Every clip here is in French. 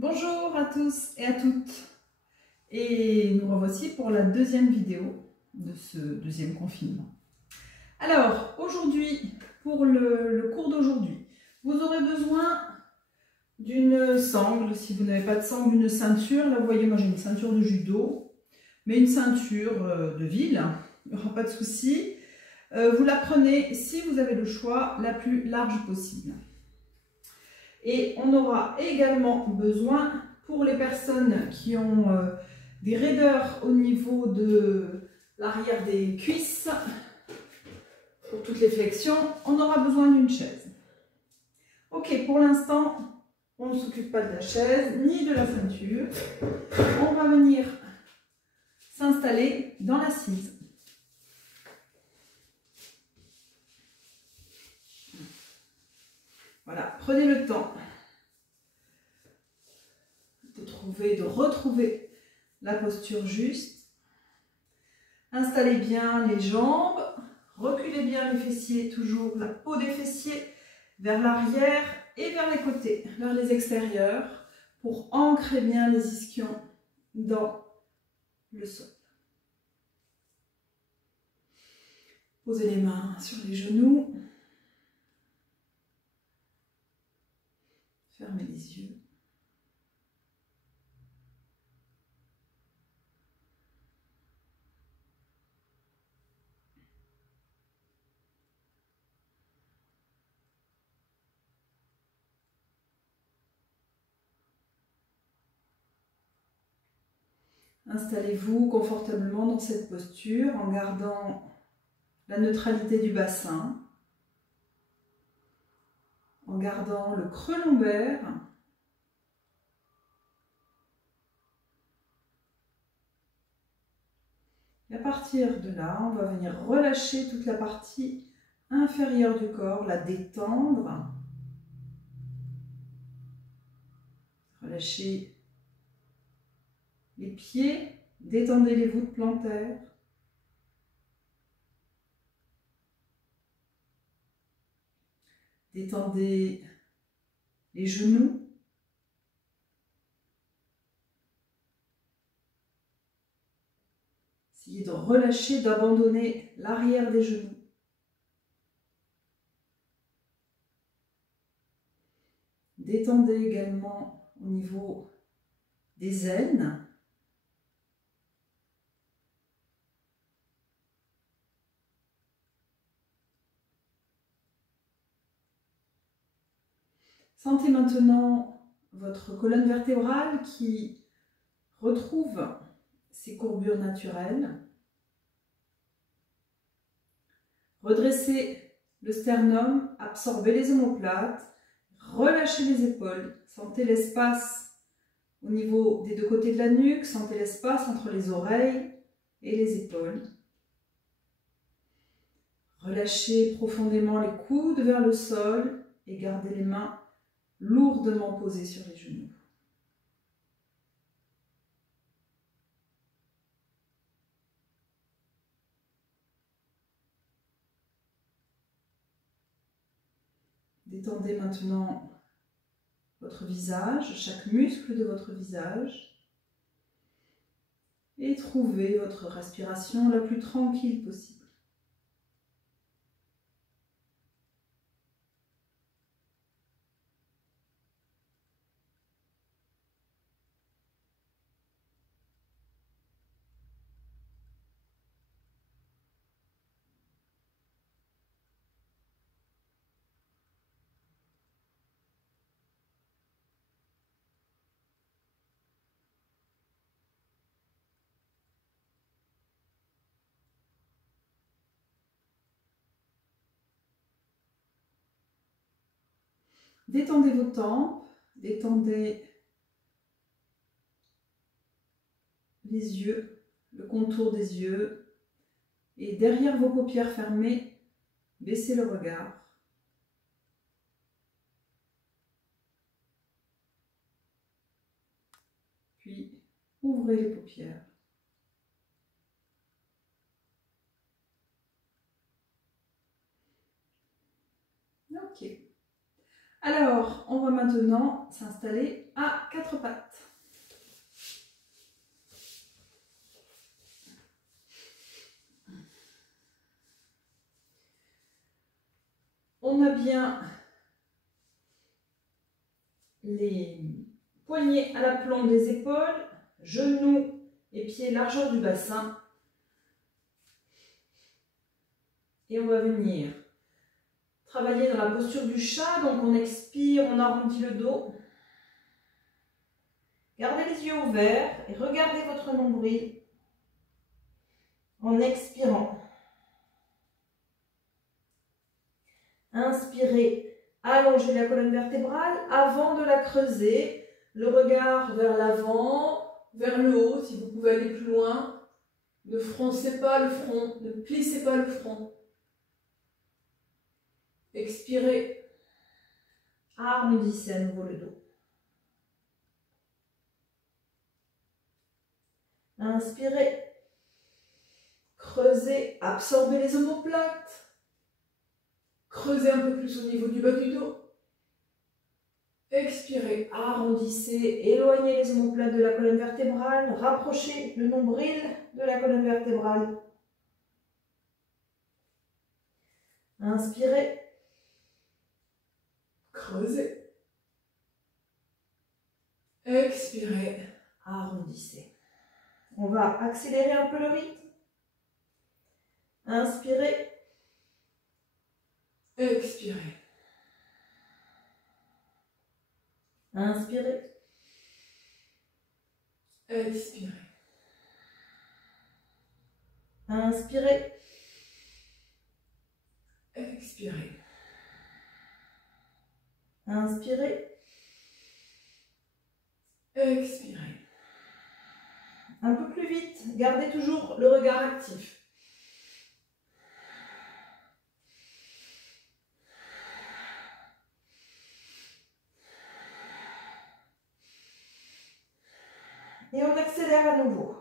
Bonjour à tous et à toutes, et nous revoici pour la deuxième vidéo de ce deuxième confinement. Alors aujourd'hui, pour le cours d'aujourd'hui, vous aurez besoin d'une sangle. Si vous n'avez pas de sangle, une ceinture. Là vous voyez, moi j'ai une ceinture de judo, mais une ceinture de ville, il n'y aura pas de souci. Vous la prenez, si vous avez le choix, la plus large possible. Et on aura également besoin, pour les personnes qui ont des raideurs au niveau de l'arrière des cuisses, pour toutes les flexions, on aura besoin d'une chaise. Ok, pour l'instant, on ne s'occupe pas de la chaise ni de la ceinture. On va venir s'installer dans l'assise. Voilà, prenez le temps de retrouver la posture juste. Installez bien les jambes, reculez bien les fessiers, toujours la peau des fessiers vers l'arrière et vers les côtés, vers les extérieurs, pour ancrer bien les ischions dans le sol. Posez les mains sur les genoux. Fermez les yeux. Installez-vous confortablement dans cette posture en gardant la neutralité du bassin, en gardant le creux lombaire. Et à partir de là, on va venir relâcher toute la partie inférieure du corps, la détendre. Relâchez les pieds, détendez les voûtes plantaires. Détendez les genoux. Essayez de relâcher, d'abandonner l'arrière des genoux. Détendez également au niveau des aines. Sentez maintenant votre colonne vertébrale qui retrouve ses courbures naturelles. Redressez le sternum, absorbez les omoplates, relâchez les épaules. Sentez l'espace au niveau des deux côtés de la nuque, sentez l'espace entre les oreilles et les épaules. Relâchez profondément les coudes vers le sol et gardez les mains lourdement posées sur les genoux. Détendez maintenant votre visage, chaque muscle de votre visage, et trouvez votre respiration la plus tranquille possible. Détendez vos tempes, détendez les yeux, le contour des yeux, et derrière vos paupières fermées, baissez le regard. Puis ouvrez les paupières. Ok. Alors, on va maintenant s'installer à quatre pattes. On a bien les poignets à l'aplomb des épaules, genoux et pieds largeur du bassin. Et on va venir travailler dans la posture du chat. Donc on expire, on arrondit le dos. Gardez les yeux ouverts et regardez votre nombril en expirant. Inspirez, allongez la colonne vertébrale avant de la creuser. Le regard vers l'avant, vers le haut si vous pouvez aller plus loin. Ne froncez pas le front, ne plissez pas le front. Expirez, arrondissez à nouveau le dos. Inspirez, creusez, absorbez les omoplates. Creusez un peu plus au niveau du bas du dos. Expirez, arrondissez, éloignez les omoplates de la colonne vertébrale, rapprochez le nombril de la colonne vertébrale. Inspirez, creusez. Expirez, arrondissez. On va accélérer un peu le rythme. Inspirez, expirez. Inspirez, expirez. Inspirez, expirez. Inspirez, expirez. Un peu plus vite, gardez toujours le regard actif. Et on accélère à nouveau.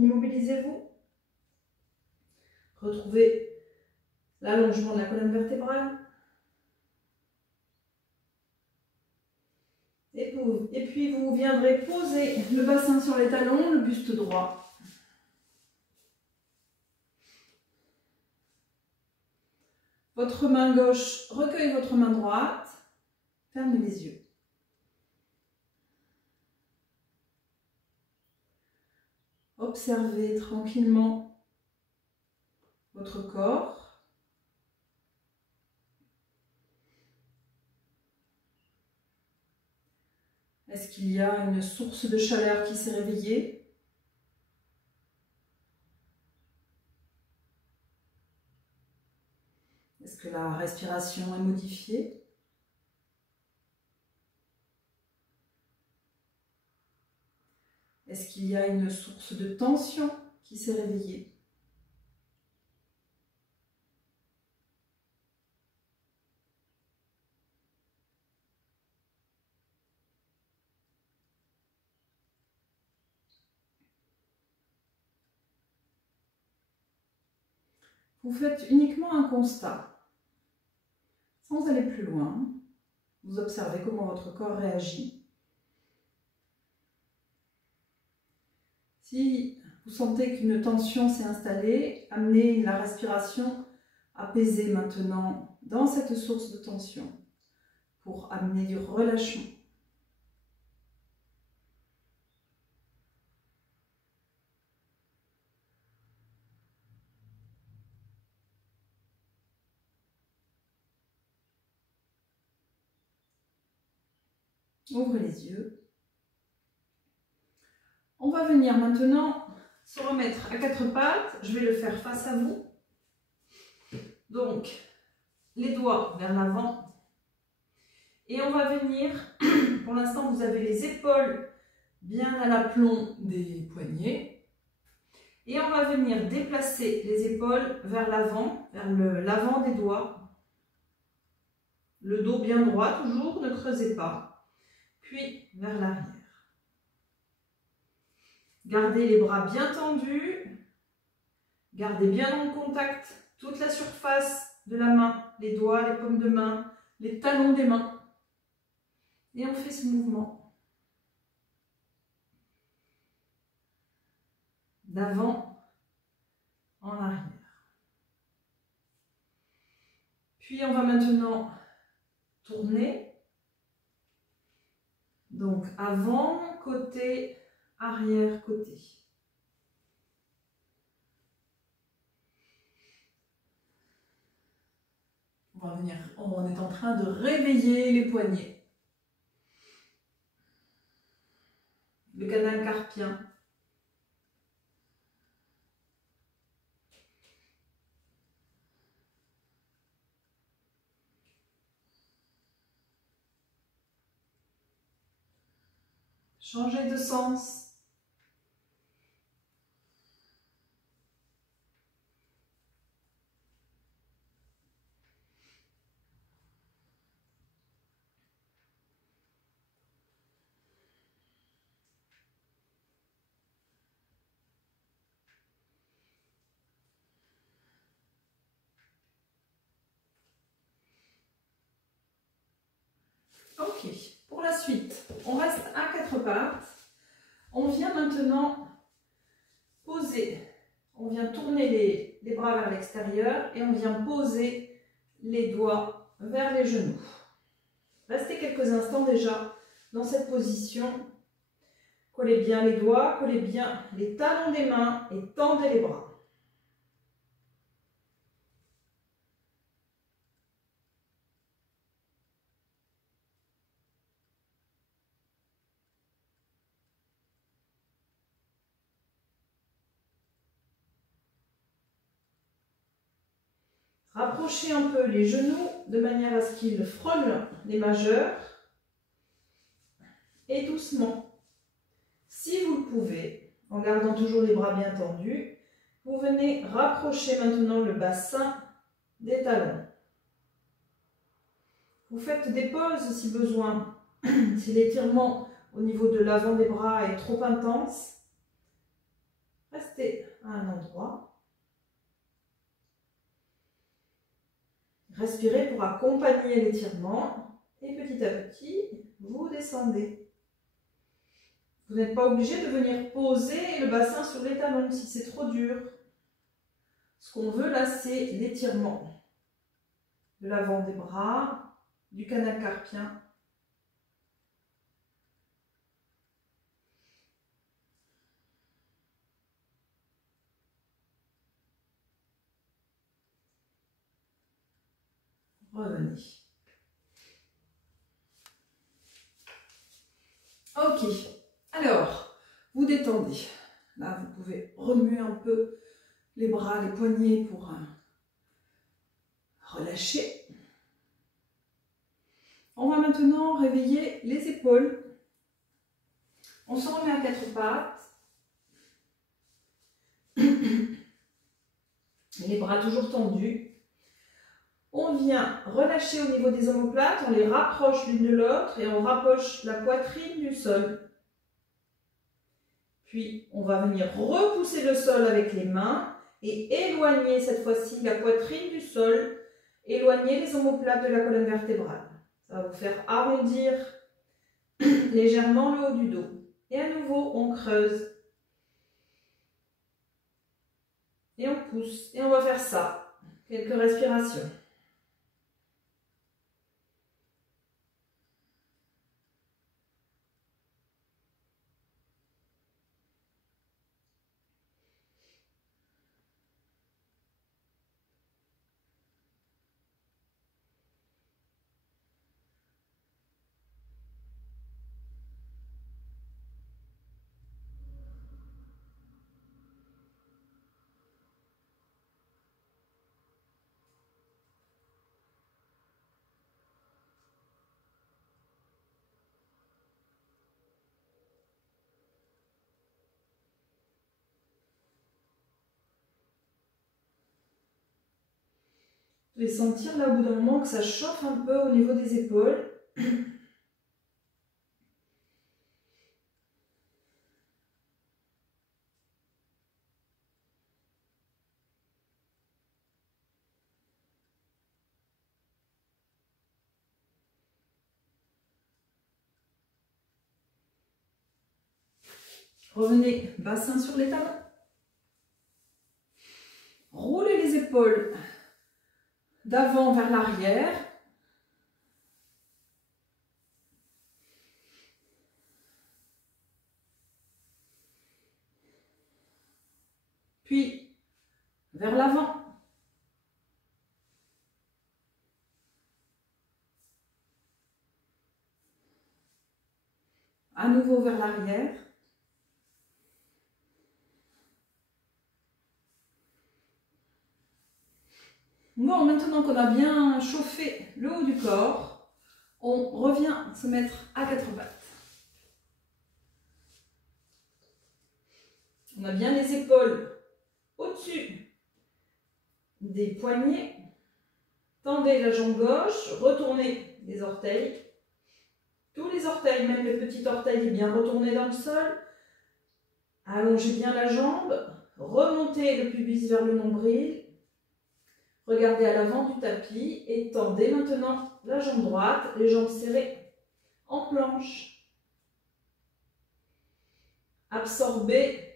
Immobilisez-vous. Retrouvez l'allongement de la colonne vertébrale. Et puis vous viendrez poser le bassin sur les talons, le buste droit. Votre main gauche recueille votre main droite. Fermez les yeux. Observez tranquillement votre corps. Est-ce qu'il y a une source de chaleur qui s'est réveillée? Est-ce que la respiration est modifiée? Est-ce qu'il y a une source de tension qui s'est réveillée? vous faites uniquement un constat, sans aller plus loin. Vous observez comment votre corps réagit. Si vous sentez qu'une tension s'est installée, amenez la respiration apaisée maintenant dans cette source de tension pour amener du relâchement. Ouvrez les yeux. On va venir maintenant se remettre à quatre pattes. Je vais le faire face à vous. Donc, les doigts vers l'avant. Et on va venir, pour l'instant vous avez les épaules bien à l'aplomb des poignets. Et on va venir déplacer les épaules vers l'avant, vers l'avant des doigts. Le dos bien droit toujours, ne creusez pas. Puis vers l'arrière. Gardez les bras bien tendus. Gardez bien en contact toute la surface de la main, les doigts, les paumes de main, les talons des mains. Et on fait ce mouvement d'avant en arrière. Puis on va maintenant tourner. Donc avant, côté, arrière, côté. On va venir, on est en train de réveiller les poignets. Le canal carpien. Changez de sens. Ok, pour la suite, on reste à quatre pattes. On vient maintenant poser, on vient tourner les bras vers l'extérieur et on vient poser les doigts vers les genoux. Restez quelques instants déjà dans cette position. Collez bien les doigts, collez bien les talons des mains et tendez les bras. Rapprochez un peu les genoux de manière à ce qu'ils frôlent les majeurs. Et doucement, si vous le pouvez, en gardant toujours les bras bien tendus, vous venez rapprocher maintenant le bassin des talons. Vous faites des pauses si besoin. Si l'étirement au niveau de l'avant des bras est trop intense, restez à un endroit. Respirez pour accompagner l'étirement et petit à petit, vous descendez. Vous n'êtes pas obligé de venir poser le bassin sur les talons si c'est trop dur. Ce qu'on veut là, c'est l'étirement de l'avant des bras, du canal carpien. Revenez. Ok, alors, vous détendez. Là, vous pouvez remuer un peu les bras, les poignets pour relâcher. On va maintenant réveiller les épaules. On se remet à quatre pattes. Les bras toujours tendus. On vient relâcher au niveau des omoplates, on les rapproche l'une de l'autre et on rapproche la poitrine du sol. Puis on va venir repousser le sol avec les mains et éloignez cette fois-ci la poitrine du sol, éloignez les omoplates de la colonne vertébrale. Ça va vous faire arrondir légèrement le haut du dos. Et à nouveau, on creuse. Et on pousse. Et on va faire ça. Quelques respirations. Vous pouvez sentir là au bout d'un moment que ça chauffe un peu au niveau des épaules. Revenez bassin sur les talons. Roulez les épaules d'avant vers l'arrière. Puis vers l'avant. À nouveau vers l'arrière. Bon, maintenant qu'on a bien chauffé le haut du corps, on revient se mettre à quatre pattes. On a bien les épaules au-dessus des poignets. Tendez la jambe gauche, retournez les orteils. Tous les orteils, même le petit orteil est bien retourné dans le sol. Allongez bien la jambe, remontez le pubis vers le nombril. Regardez à l'avant du tapis et tendez maintenant la jambe droite, les jambes serrées en planche. Absorbez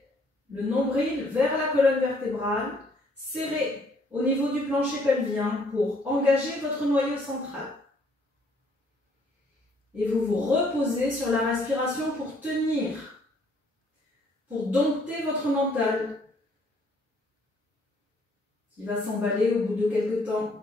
le nombril vers la colonne vertébrale, serrez au niveau du plancher pelvien pour engager votre noyau central. Et vous vous reposez sur la respiration pour tenir, pour dompter votre mental qui va s'emballer au bout de quelques temps.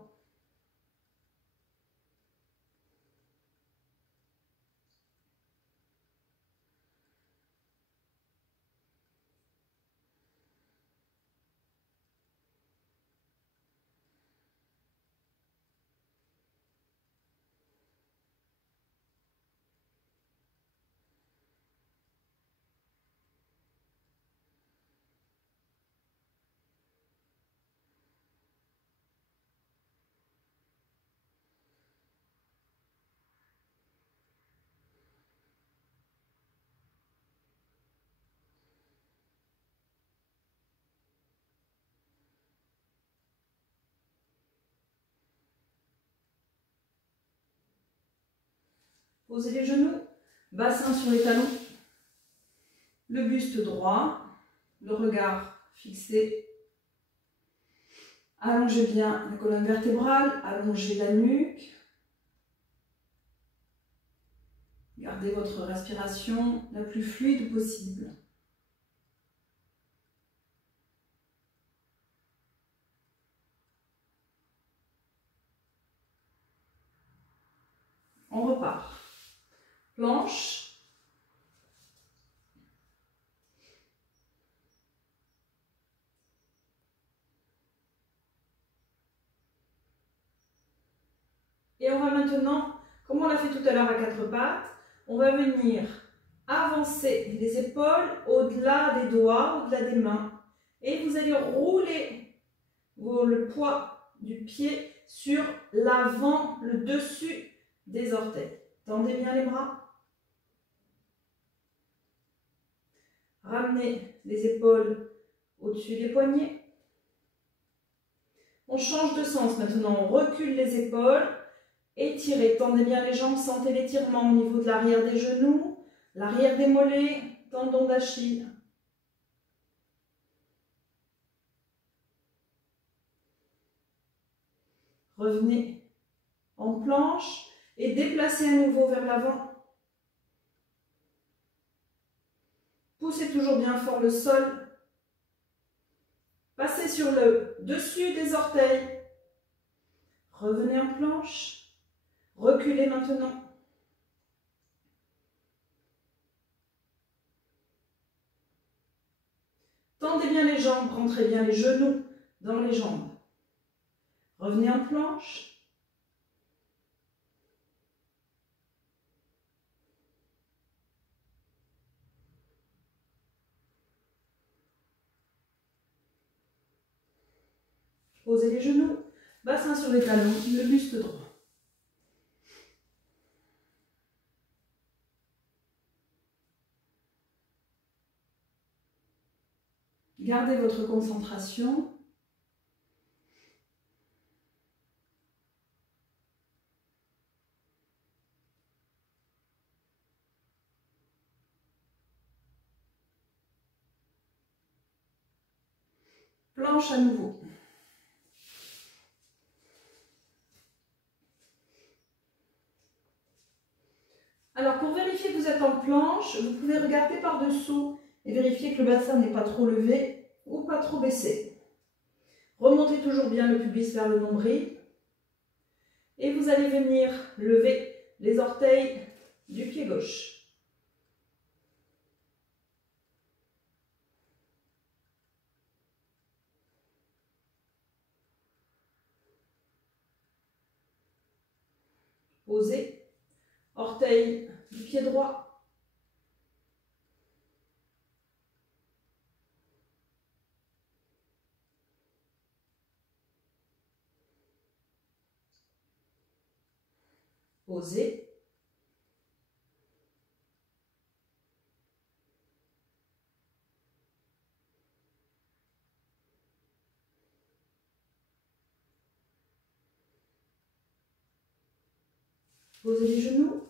Posez les genoux, bassin sur les talons, le buste droit, le regard fixé. Allongez bien la colonne vertébrale, allongez la nuque. Gardez votre respiration la plus fluide possible. On repart. Planche. Et on va maintenant, comme on l'a fait tout à l'heure à quatre pattes, on va venir avancer les épaules au-delà des doigts, au-delà des mains. Et vous allez rouler le poids du pied sur l'avant, le dessus des orteils. Tendez bien les bras. Ramenez les épaules au-dessus des poignets. On change de sens. Maintenant, on recule les épaules. Étirez, tendez bien les jambes, sentez l'étirement au niveau de l'arrière des genoux, l'arrière des mollets, tendons d'Achille. Revenez en planche et déplacez à nouveau vers l'avant. Poussez toujours bien fort le sol. Passez sur le dessus des orteils. Revenez en planche. Reculez maintenant. Tendez bien les jambes, rentrez bien les genoux dans les jambes. Revenez en planche. Posez les genoux, bassin sur les talons, le buste droit. Gardez votre concentration. Planche à nouveau. Alors pour vérifier que vous êtes en planche, vous pouvez regarder par-dessous et vérifier que le bassin n'est pas trop levé ou pas trop baissé. Remontez toujours bien le pubis vers le nombril et vous allez venir lever les orteils du pied gauche. Posez, orteil du pied droit. Posez. Posez les genoux.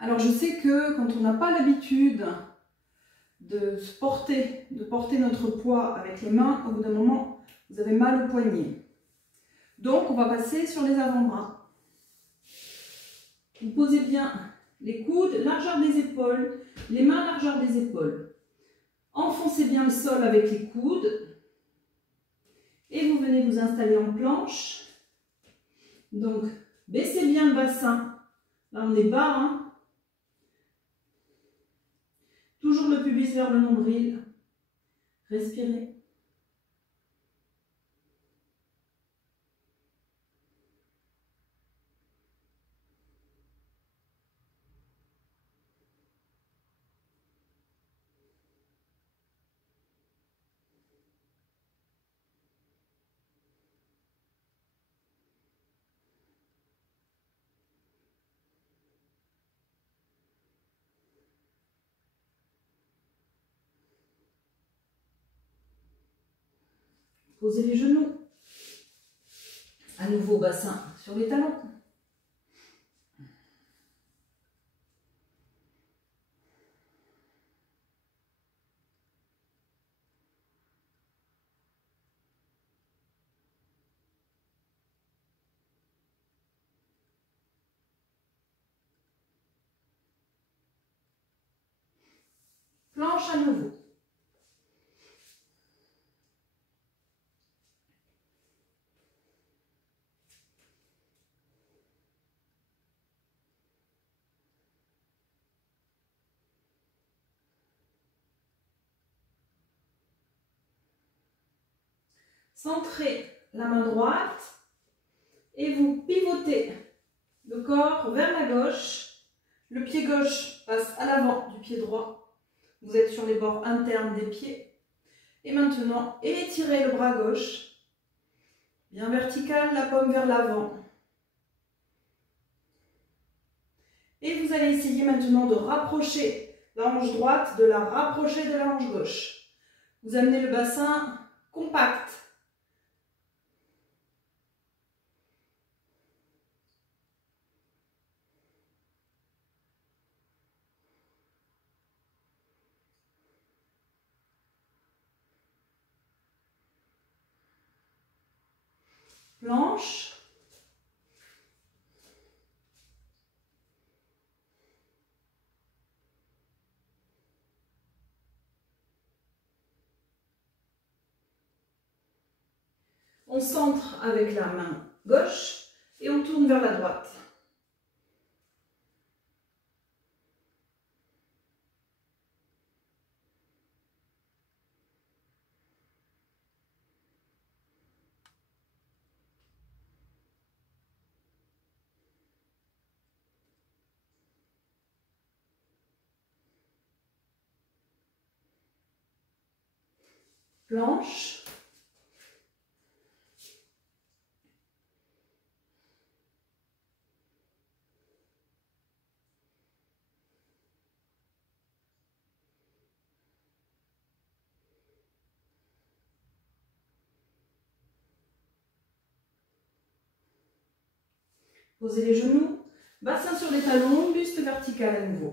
Alors je sais que quand on n'a pas l'habitude de porter notre poids avec les mains, au bout d'un moment, vous avez mal au poignet. Donc on va passer sur les avant-bras. Vous posez bien les coudes, largeur des épaules, les mains largeur des épaules. Enfoncez bien le sol avec les coudes et vous venez vous installer en planche. Donc baissez bien le bassin. Là on est bas, hein. Toujours le pubis vers le nombril. Respirez. Posez les genoux. À nouveau, bassin sur les talons. Planche à nouveau. Centrez la main droite et vous pivotez le corps vers la gauche. Le pied gauche passe à l'avant du pied droit. Vous êtes sur les bords internes des pieds. Et maintenant, étirez le bras gauche. Bien vertical, la paume vers l'avant. Et vous allez essayer maintenant de rapprocher la hanche droite, de la rapprocher de la hanche gauche. Vous amenez le bassin compact. Planche. On centre avec la main gauche et on tourne vers la droite. Planche. Posez les genoux, bassin sur les talons, buste vertical à nouveau.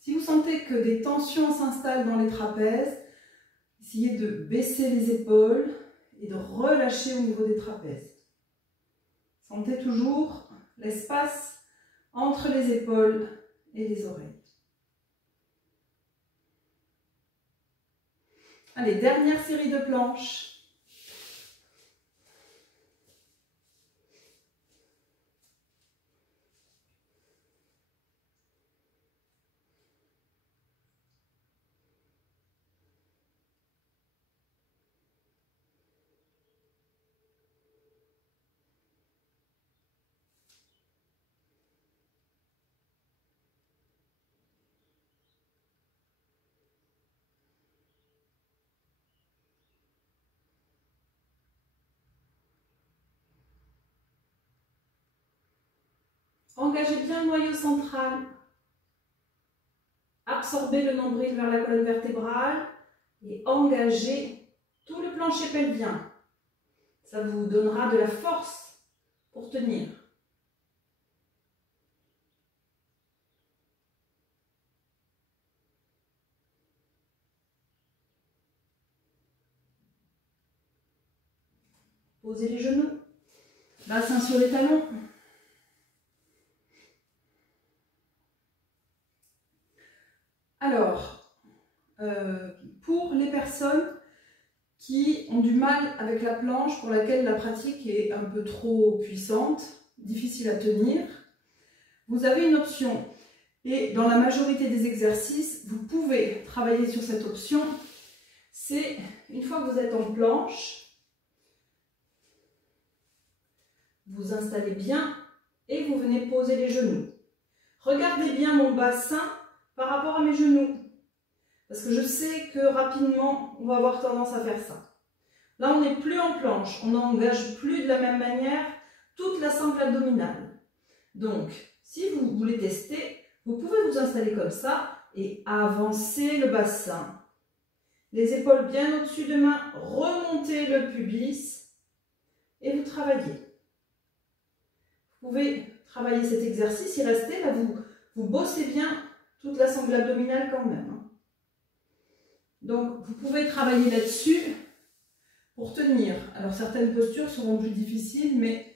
Si vous sentez que des tensions s'installent dans les trapèzes, essayez de baisser les épaules et de relâcher au niveau des trapèzes. Sentez toujours l'espace entre les épaules et les oreilles. Allez, dernière série de planches. Engagez bien le noyau central. Absorbez le nombril vers la colonne vertébrale et engagez tout le plancher pelvien. Ça vous donnera de la force pour tenir. Posez les genoux, bassin sur les talons. Alors, pour les personnes qui ont du mal avec la planche, pour laquelle la pratique est un peu trop puissante, difficile à tenir, vous avez une option. Et dans la majorité des exercices, vous pouvez travailler sur cette option. C'est une fois que vous êtes en planche, vous installez bien et vous venez poser les genoux. Regardez bien mon bassin par rapport à mes genoux. Parce que je sais que rapidement, on va avoir tendance à faire ça. Là, on n'est plus en planche. On n'engage plus de la même manière toute la sangle abdominale. Donc, si vous voulez tester, vous pouvez vous installer comme ça et avancer le bassin. Les épaules bien au-dessus de main, remontez le pubis et vous travaillez. Vous pouvez travailler cet exercice et rester là, vous bossez bien toute la sangle abdominale quand même. Donc, vous pouvez travailler là-dessus pour tenir. Alors, certaines postures seront plus difficiles, mais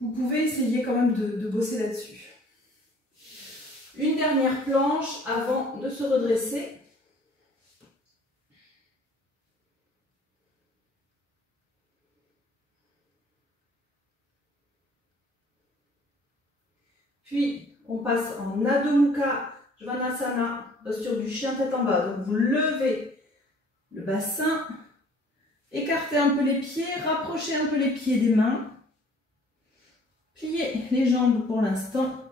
vous pouvez essayer quand même de bosser là-dessus. Une dernière planche avant de se redresser. Puis, on passe en Adho Mukha Svanasana, posture du chien tête en bas. Donc, vous levez le bassin, Écartez un peu les pieds, rapprochez un peu les pieds des mains. Pliez les jambes pour l'instant.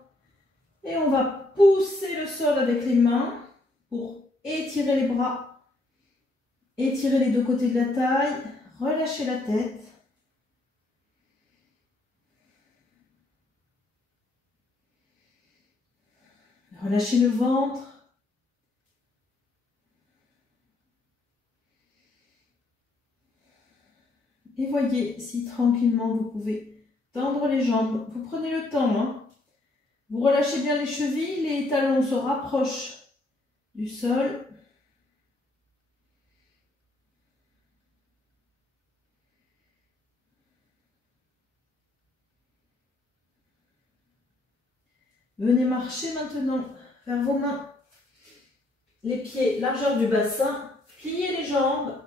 Et on va pousser le sol avec les mains pour étirer les bras. Étirez les deux côtés de la taille. Relâchez la tête. Relâchez le ventre. Et voyez si tranquillement vous pouvez tendre les jambes. Vous prenez le temps, hein. Vous relâchez bien les chevilles, les talons se rapprochent du sol. Venez marcher maintenant vers vos mains. Les pieds, largeur du bassin. Pliez les jambes.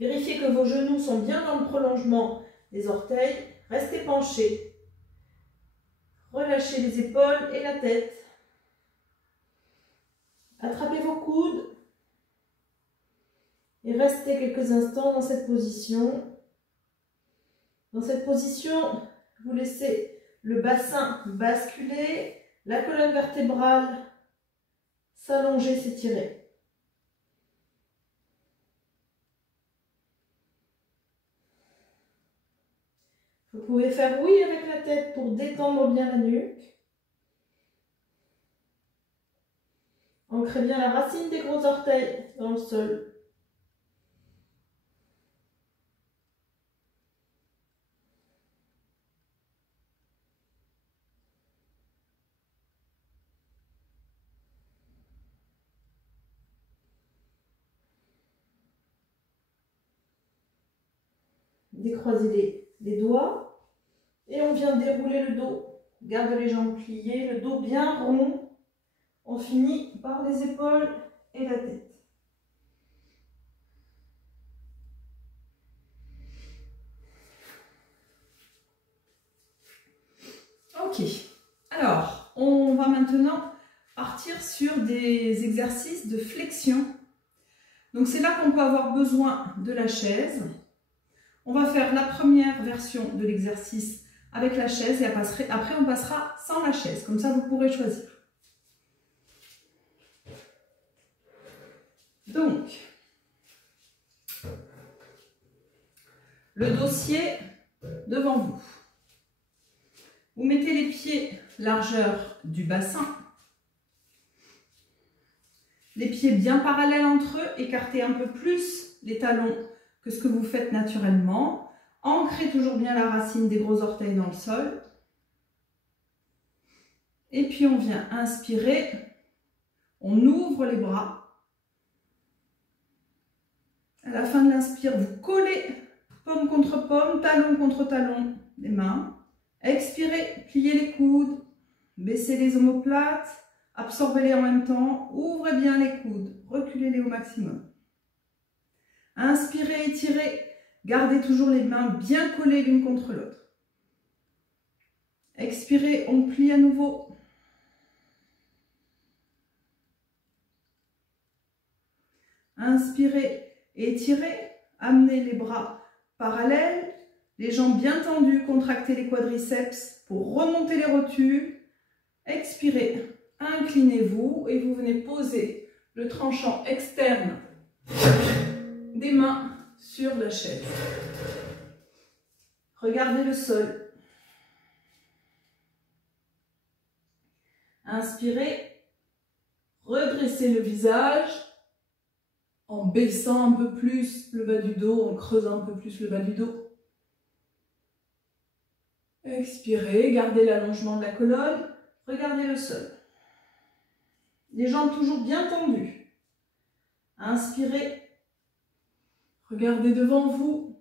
Vérifiez que vos genoux sont bien dans le prolongement des orteils. Restez penchés. Relâchez les épaules et la tête. Attrapez vos coudes. Et restez quelques instants dans cette position. Dans cette position, vous laissez le bassin basculer, la colonne vertébrale s'allonger, s'étirer. Vous pouvez faire oui avec la tête pour détendre bien la nuque. Ancrez bien la racine des gros orteils dans le sol. Décroisez les doigts. Et on vient dérouler le dos. Garde les jambes pliées, le dos bien rond. On finit par les épaules et la tête. Ok. Alors, on va maintenant partir sur des exercices de flexion. Donc c'est là qu'on peut avoir besoin de la chaise. On va faire la première version de l'exercice avec la chaise et après on passera sans la chaise. Comme ça, vous pourrez choisir. Donc, le dossier devant vous. Vous mettez les pieds largeur du bassin. Les pieds bien parallèles entre eux. Écartez un peu plus les talons que ce que vous faites naturellement. Ancrez toujours bien la racine des gros orteils dans le sol. Et puis on vient inspirer. On ouvre les bras. À la fin de l'inspire, vous collez paume contre paume, talon contre talon des mains. Expirez, pliez les coudes, baissez les omoplates, absorbez-les en même temps, ouvrez bien les coudes, reculez-les au maximum. Inspirez, étirez, gardez toujours les mains bien collées l'une contre l'autre. Expirez, on plie à nouveau. Inspirez, étirez, amenez les bras parallèles, les jambes bien tendues, contractez les quadriceps pour remonter les rotules. Expirez, inclinez-vous et vous venez poser le tranchant externe des mains sur la chaise. Regardez le sol. Inspirez, redressez le visage en baissant un peu plus le bas du dos, en creusant un peu plus le bas du dos. Expirez, gardez l'allongement de la colonne, regardez le sol. Les jambes toujours bien tendues. Inspirez, regardez devant vous.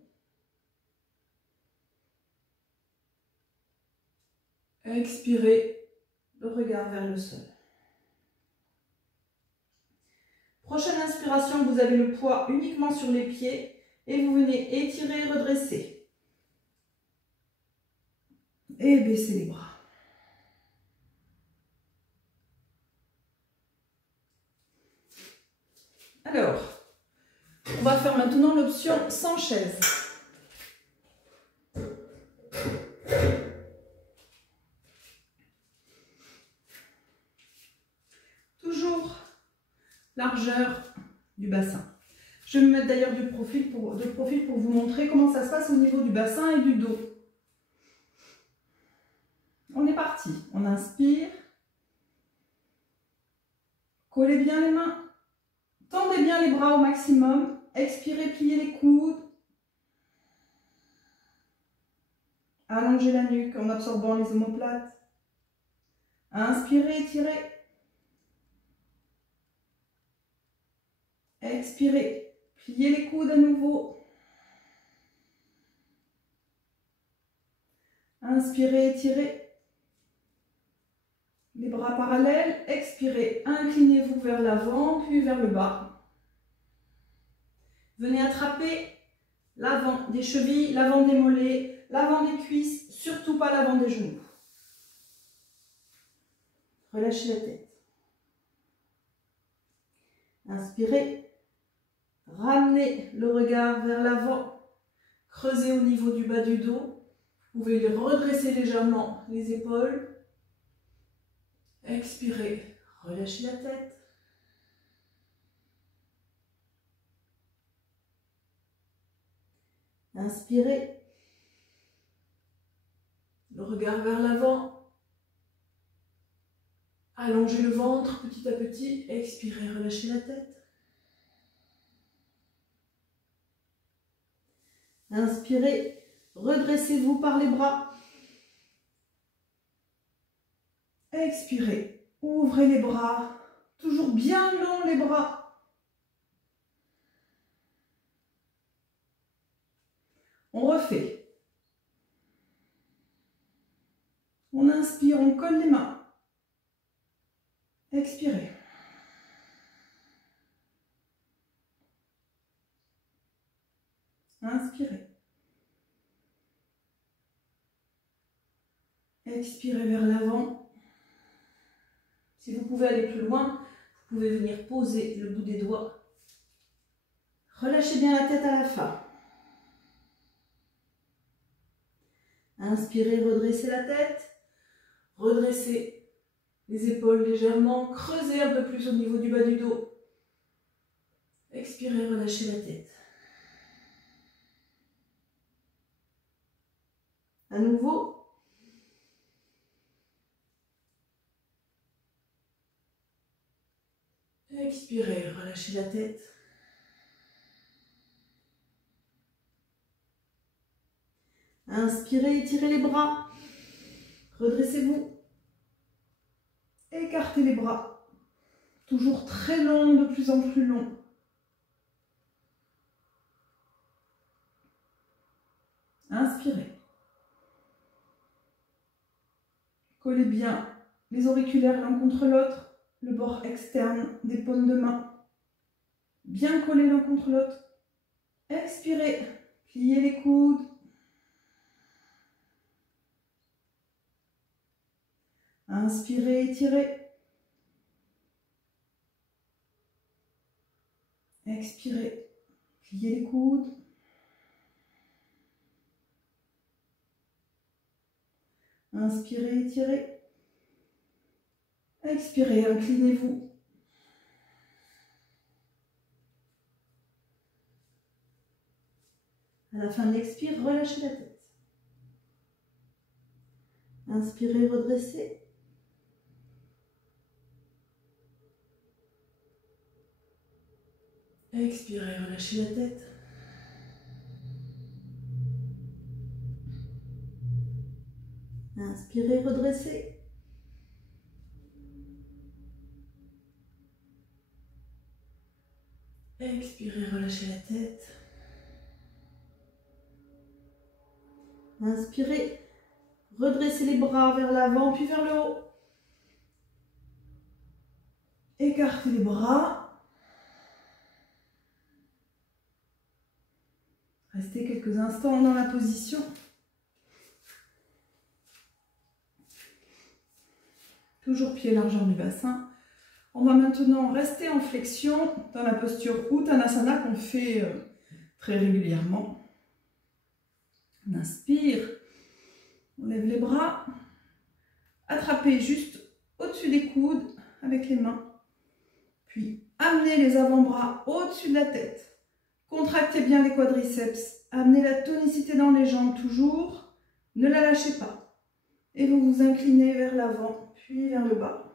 Expirez, le regard vers le sol. Prochaine inspiration, vous avez le poids uniquement sur les pieds et vous venez étirer, redresser. Et baisser les bras. Alors, va faire maintenant l'option sans chaise. Toujours largeur du bassin. Je vais me mettre d'ailleurs de profil pour vous montrer comment ça se passe au niveau du bassin et du dos. On est parti. On inspire. Collez bien les mains. Tendez bien les bras au maximum. Expirez, pliez les coudes. Allongez la nuque en absorbant les omoplates. Inspirez, étirez. Expirez, pliez les coudes à nouveau. Inspirez, étirez. Les bras parallèles. Expirez, inclinez-vous vers l'avant, puis vers le bas. Venez attraper l'avant des chevilles, l'avant des mollets, l'avant des cuisses, surtout pas l'avant des genoux. Relâchez la tête. Inspirez. Ramenez le regard vers l'avant. Creusez au niveau du bas du dos. Vous pouvez redresser légèrement les épaules. Expirez. Relâchez la tête. Inspirez. Le regard vers l'avant. Allongez le ventre petit à petit. Expirez, relâchez la tête. Inspirez. Redressez-vous par les bras. Expirez. Ouvrez les bras. Toujours bien longs les bras. On refait. On inspire, on colle les mains. Expirez. Inspirez. Expirez vers l'avant. Si vous pouvez aller plus loin, vous pouvez venir poser le bout des doigts. Relâchez bien la tête à la fin. Inspirez, redressez la tête. Redressez les épaules légèrement. Creusez un peu plus au niveau du bas du dos. Expirez, relâchez la tête. À nouveau. Expirez, relâchez la tête. Inspirez, étirez les bras. Redressez-vous. Écartez les bras. Toujours très long, de plus en plus long. Inspirez. Collez bien les auriculaires l'un contre l'autre, le bord externe des paumes de main. Bien collés l'un contre l'autre. Expirez. Pliez les coudes. Inspirez, étirez. Expirez. Pliez les coudes. Inspirez, étirez. Expirez, inclinez-vous. À la fin de l'expire, relâchez la tête. Inspirez, redressez. Expirez, relâchez la tête. Inspirez, redressez. Expirez, relâchez la tête. Inspirez, redressez les bras vers l'avant puis vers le haut. Écartez les bras. Restez quelques instants dans la position. Toujours pied largeur du bassin. On va maintenant rester en flexion dans la posture Uttanasana qu'on fait très régulièrement. On inspire, on lève les bras, attrapez juste au-dessus des coudes avec les mains, puis amenez les avant-bras au-dessus de la tête. Contractez bien les quadriceps, amenez la tonicité dans les jambes toujours, ne la lâchez pas. Et vous vous inclinez vers l'avant, puis vers le bas.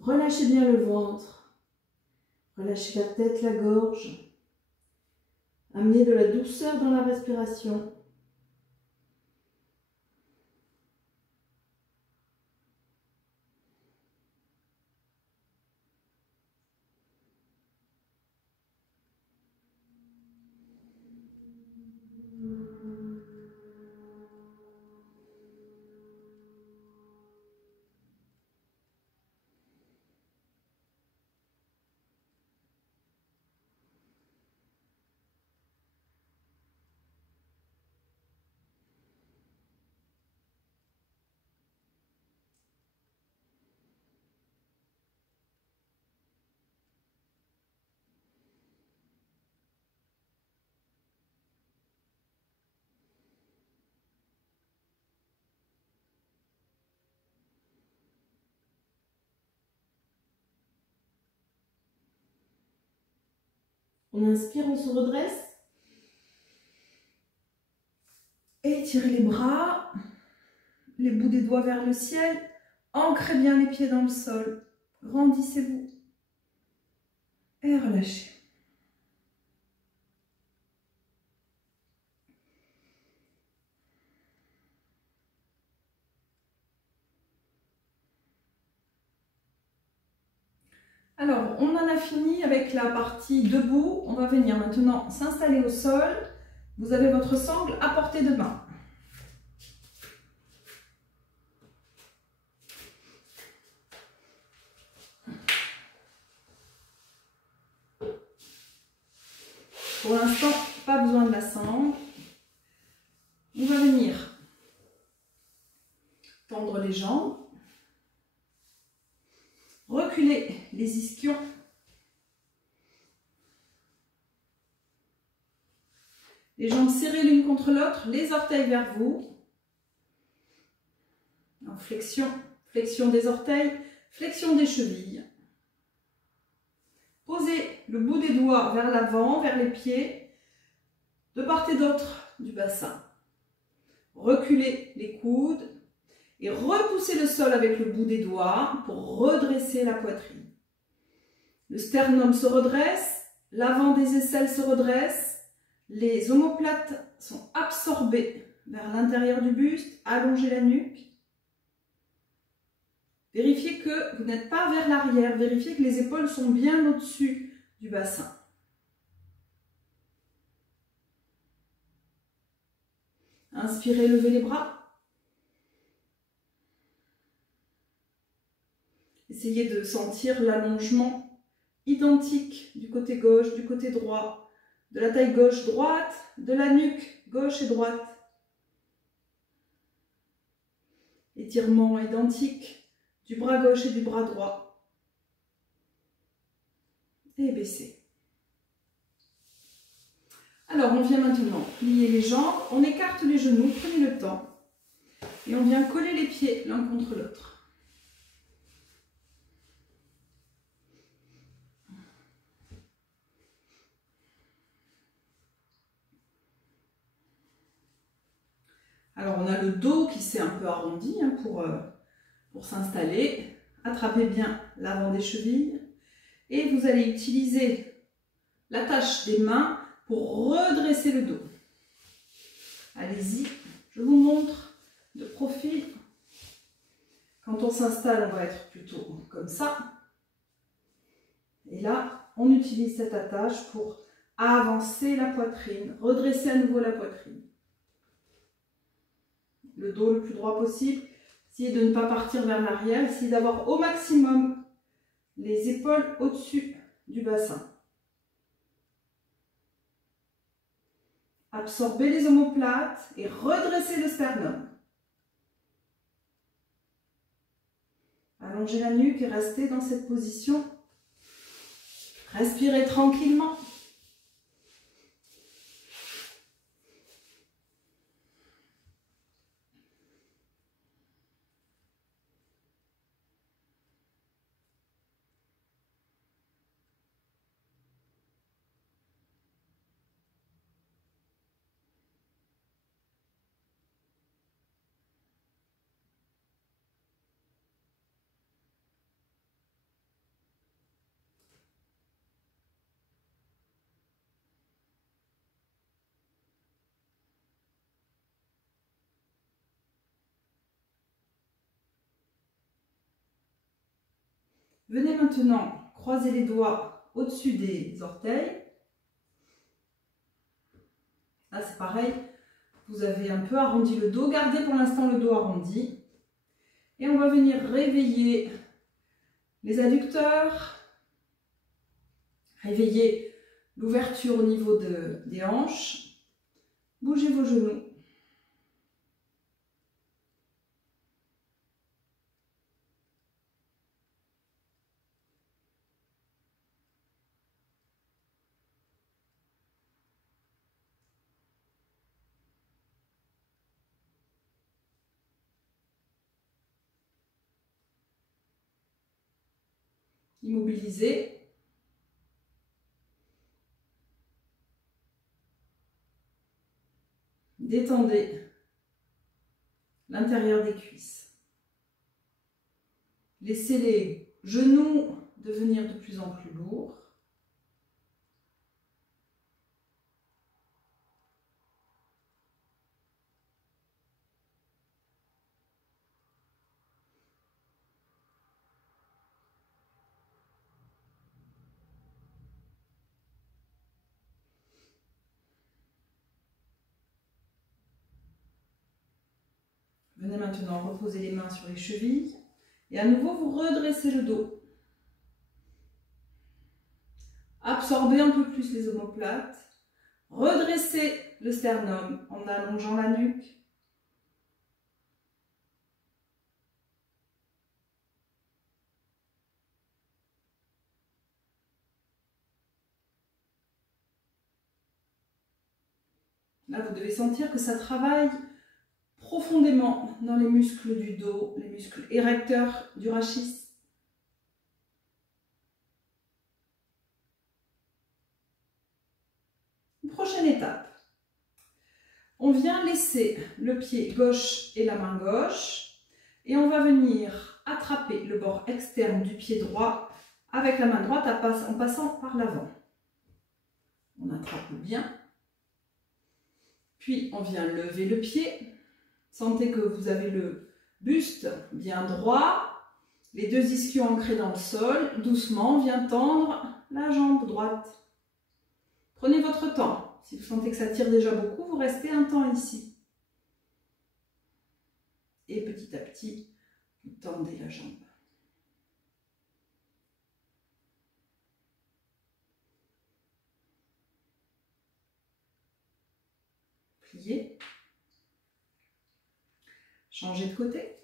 Relâchez bien le ventre, relâchez la tête, la gorge. Amenez de la douceur dans la respiration. On inspire, on se redresse. Étirez les bras, les bouts des doigts vers le ciel. Ancrez bien les pieds dans le sol. Grandissez-vous. Et relâchez. Alors, on en a fini avec la partie debout. On va venir maintenant s'installer au sol. Vous avez votre sangle à portée de main. Pour l'instant, pas besoin de la sangle. On va venir tendre les jambes. Reculer les ischions. Les jambes serrées l'une contre l'autre, les orteils vers vous. En flexion, flexion des orteils, flexion des chevilles. Posez le bout des doigts vers l'avant, vers les pieds, de part et d'autre du bassin. Reculez les coudes et repoussez le sol avec le bout des doigts pour redresser la poitrine. Le sternum se redresse, l'avant des aisselles se redresse, les omoplates sont absorbées vers l'intérieur du buste, allongez la nuque. Vérifiez que vous n'êtes pas vers l'arrière, vérifiez que les épaules sont bien au-dessus du bassin. Inspirez, levez les bras. Essayez de sentir l'allongement identique du côté gauche, du côté droit, de la taille gauche-droite, de la nuque gauche et droite. Étirement identique du bras gauche et du bras droit. Et baissez. Alors, on vient maintenant plier les jambes, on écarte les genoux, prenez le temps. Et on vient coller les pieds l'un contre l'autre. Alors, on a le dos qui s'est un peu arrondi pour s'installer. Attrapez bien l'avant des chevilles. Et vous allez utiliser l'attache des mains pour redresser le dos. Allez-y, je vous montre de profil. Quand on s'installe, on va être plutôt comme ça. Et là, on utilise cette attache pour avancer la poitrine, redresser à nouveau la poitrine. Le dos le plus droit possible. Essayez de ne pas partir vers l'arrière. Essayez d'avoir au maximum les épaules au-dessus du bassin. Absorbez les omoplates et redressez le sternum. Allongez la nuque et restez dans cette position. Respirez tranquillement. Venez maintenant croiser les doigts au-dessus des orteils. Là, c'est pareil. Vous avez un peu arrondi le dos. Gardez pour l'instant le dos arrondi. Et on va venir réveiller les adducteurs. Réveiller l'ouverture au niveau des hanches. Bougez vos genoux. Immobilisez. Détendez l'intérieur des cuisses. Laissez les genoux devenir de plus en plus lourds. Venez maintenant reposer les mains sur les chevilles et à nouveau vous redressez le dos. Absorbez un peu plus les omoplates. Redressez le sternum en allongeant la nuque. Là, vous devez sentir que ça travaille profondément dans les muscles du dos, les muscles érecteurs du rachis. Prochaine étape. On vient laisser le pied gauche et la main gauche et on va venir attraper le bord externe du pied droit avec la main droite en passant par l'avant. On attrape bien. Puis on vient lever le pied. Sentez que vous avez le buste bien droit, les deux ischios ancrés dans le sol. Doucement, on vient tendre la jambe droite. Prenez votre temps. Si vous sentez que ça tire déjà beaucoup, vous restez un temps ici. Et petit à petit, vous tendez la jambe. Pliez. Changez de côté.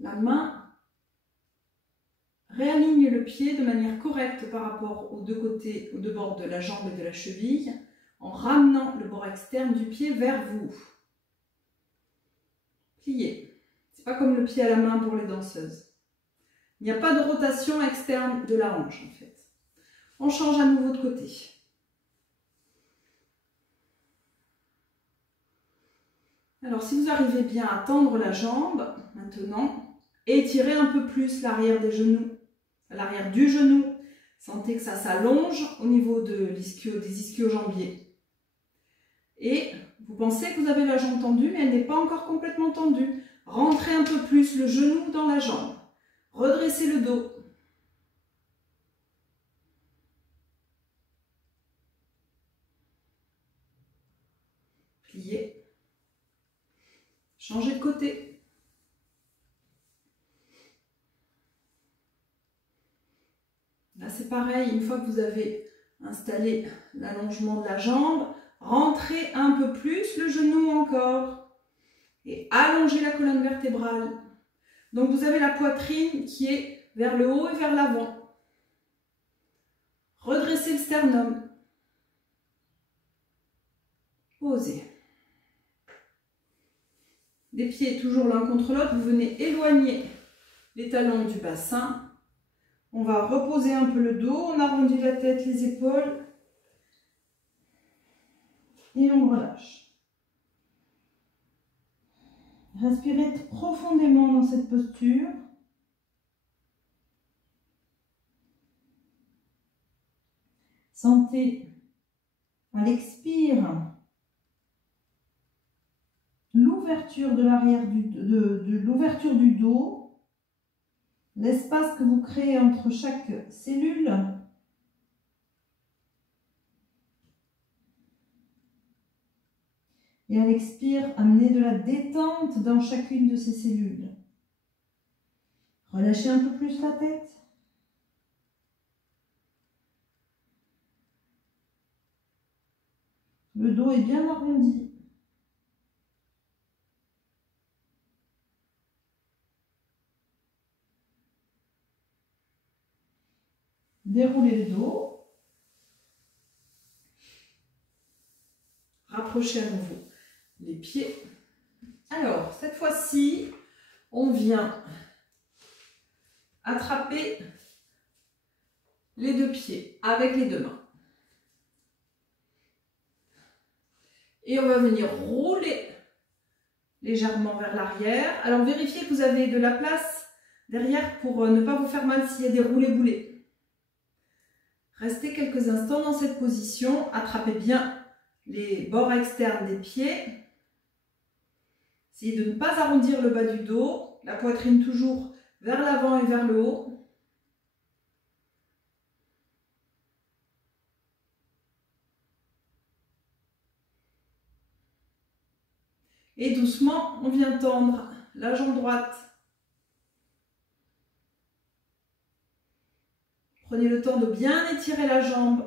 La main réaligne le pied de manière correcte par rapport aux deux côtés, aux deux bords de la jambe et de la cheville, en ramenant le bord externe du pied vers vous. Pliez. C'est pas comme le pied à la main pour les danseuses. Il n'y a pas de rotation externe de la hanche en fait. On change à nouveau de côté. Alors si vous arrivez bien à tendre la jambe, maintenant, étirez un peu plus l'arrière des genoux, l'arrière du genou. Sentez que ça s'allonge au niveau des ischio-jambiers. Et vous pensez que vous avez la jambe tendue, mais elle n'est pas encore complètement tendue. Rentrez un peu plus le genou dans la jambe. Redressez le dos. pliez. Changez de côté. Là, c'est pareil, une fois que vous avez installé l'allongement de la jambe, rentrez un peu plus le genou encore et allongez la colonne vertébrale. Donc, vous avez la poitrine qui est vers le haut et vers l'avant. Redressez le sternum. Posez. Les pieds toujours l'un contre l'autre, vous venez éloigner les talons du bassin. On va reposer un peu le dos, on arrondit la tête, les épaules et on relâche. Respirez profondément dans cette posture. Sentez à l'expire l'ouverture de l'arrière l'ouverture du dos, l'espace que vous créez entre chaque cellule. Et à l'expire, amenez de la détente dans chacune de ces cellules. Relâchez un peu plus la tête. Le dos est bien arrondi. Déroulez le dos. Rapprochez à nouveau les pieds. Alors, cette fois-ci, on vient attraper les deux pieds avec les deux mains. Et on va venir rouler légèrement vers l'arrière. Alors, vérifiez que vous avez de la place derrière pour ne pas vous faire mal s'il y a des roulés-boulés. Restez quelques instants dans cette position. Attrapez bien les bords externes des pieds. Essayez de ne pas arrondir le bas du dos. La poitrine toujours vers l'avant et vers le haut. Et doucement, on vient tendre la jambe droite. Prenez le temps de bien étirer la jambe.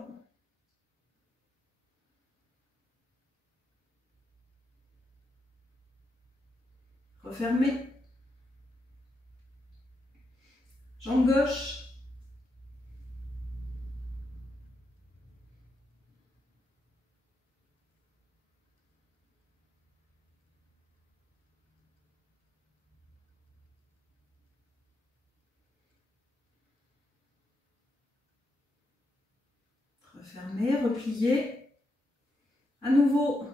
Refermez. Jambe gauche. Refermez, repliez. À nouveau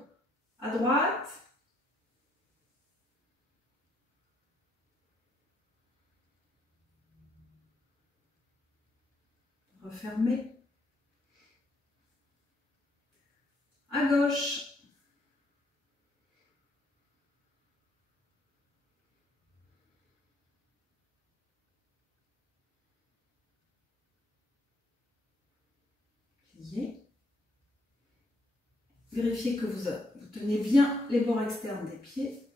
à droite. Refermez. À gauche. Pliez. Vérifiez que vous tenez bien les bords externes des pieds,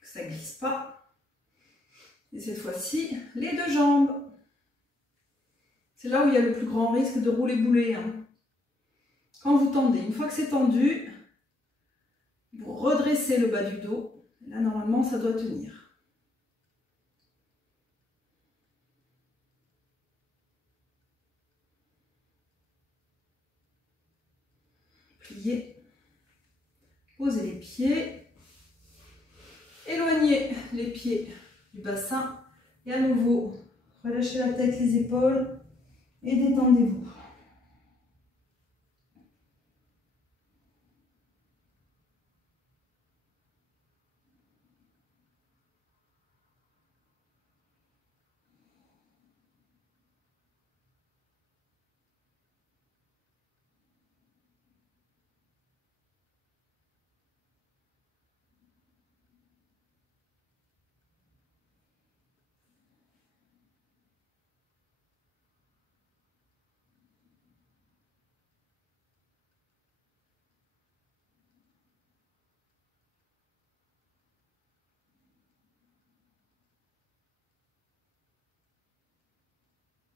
que ça ne glisse pas. Et cette fois-ci, les deux jambes. C'est là où il y a le plus grand risque de rouler-bouler. Quand vous tendez, une fois que c'est tendu, vous redressez le bas du dos. Là, normalement, ça doit tenir. Pliez. Posez les pieds. Éloignez les pieds du bassin. Et à nouveau, relâchez la tête, les épaules et détendez-vous.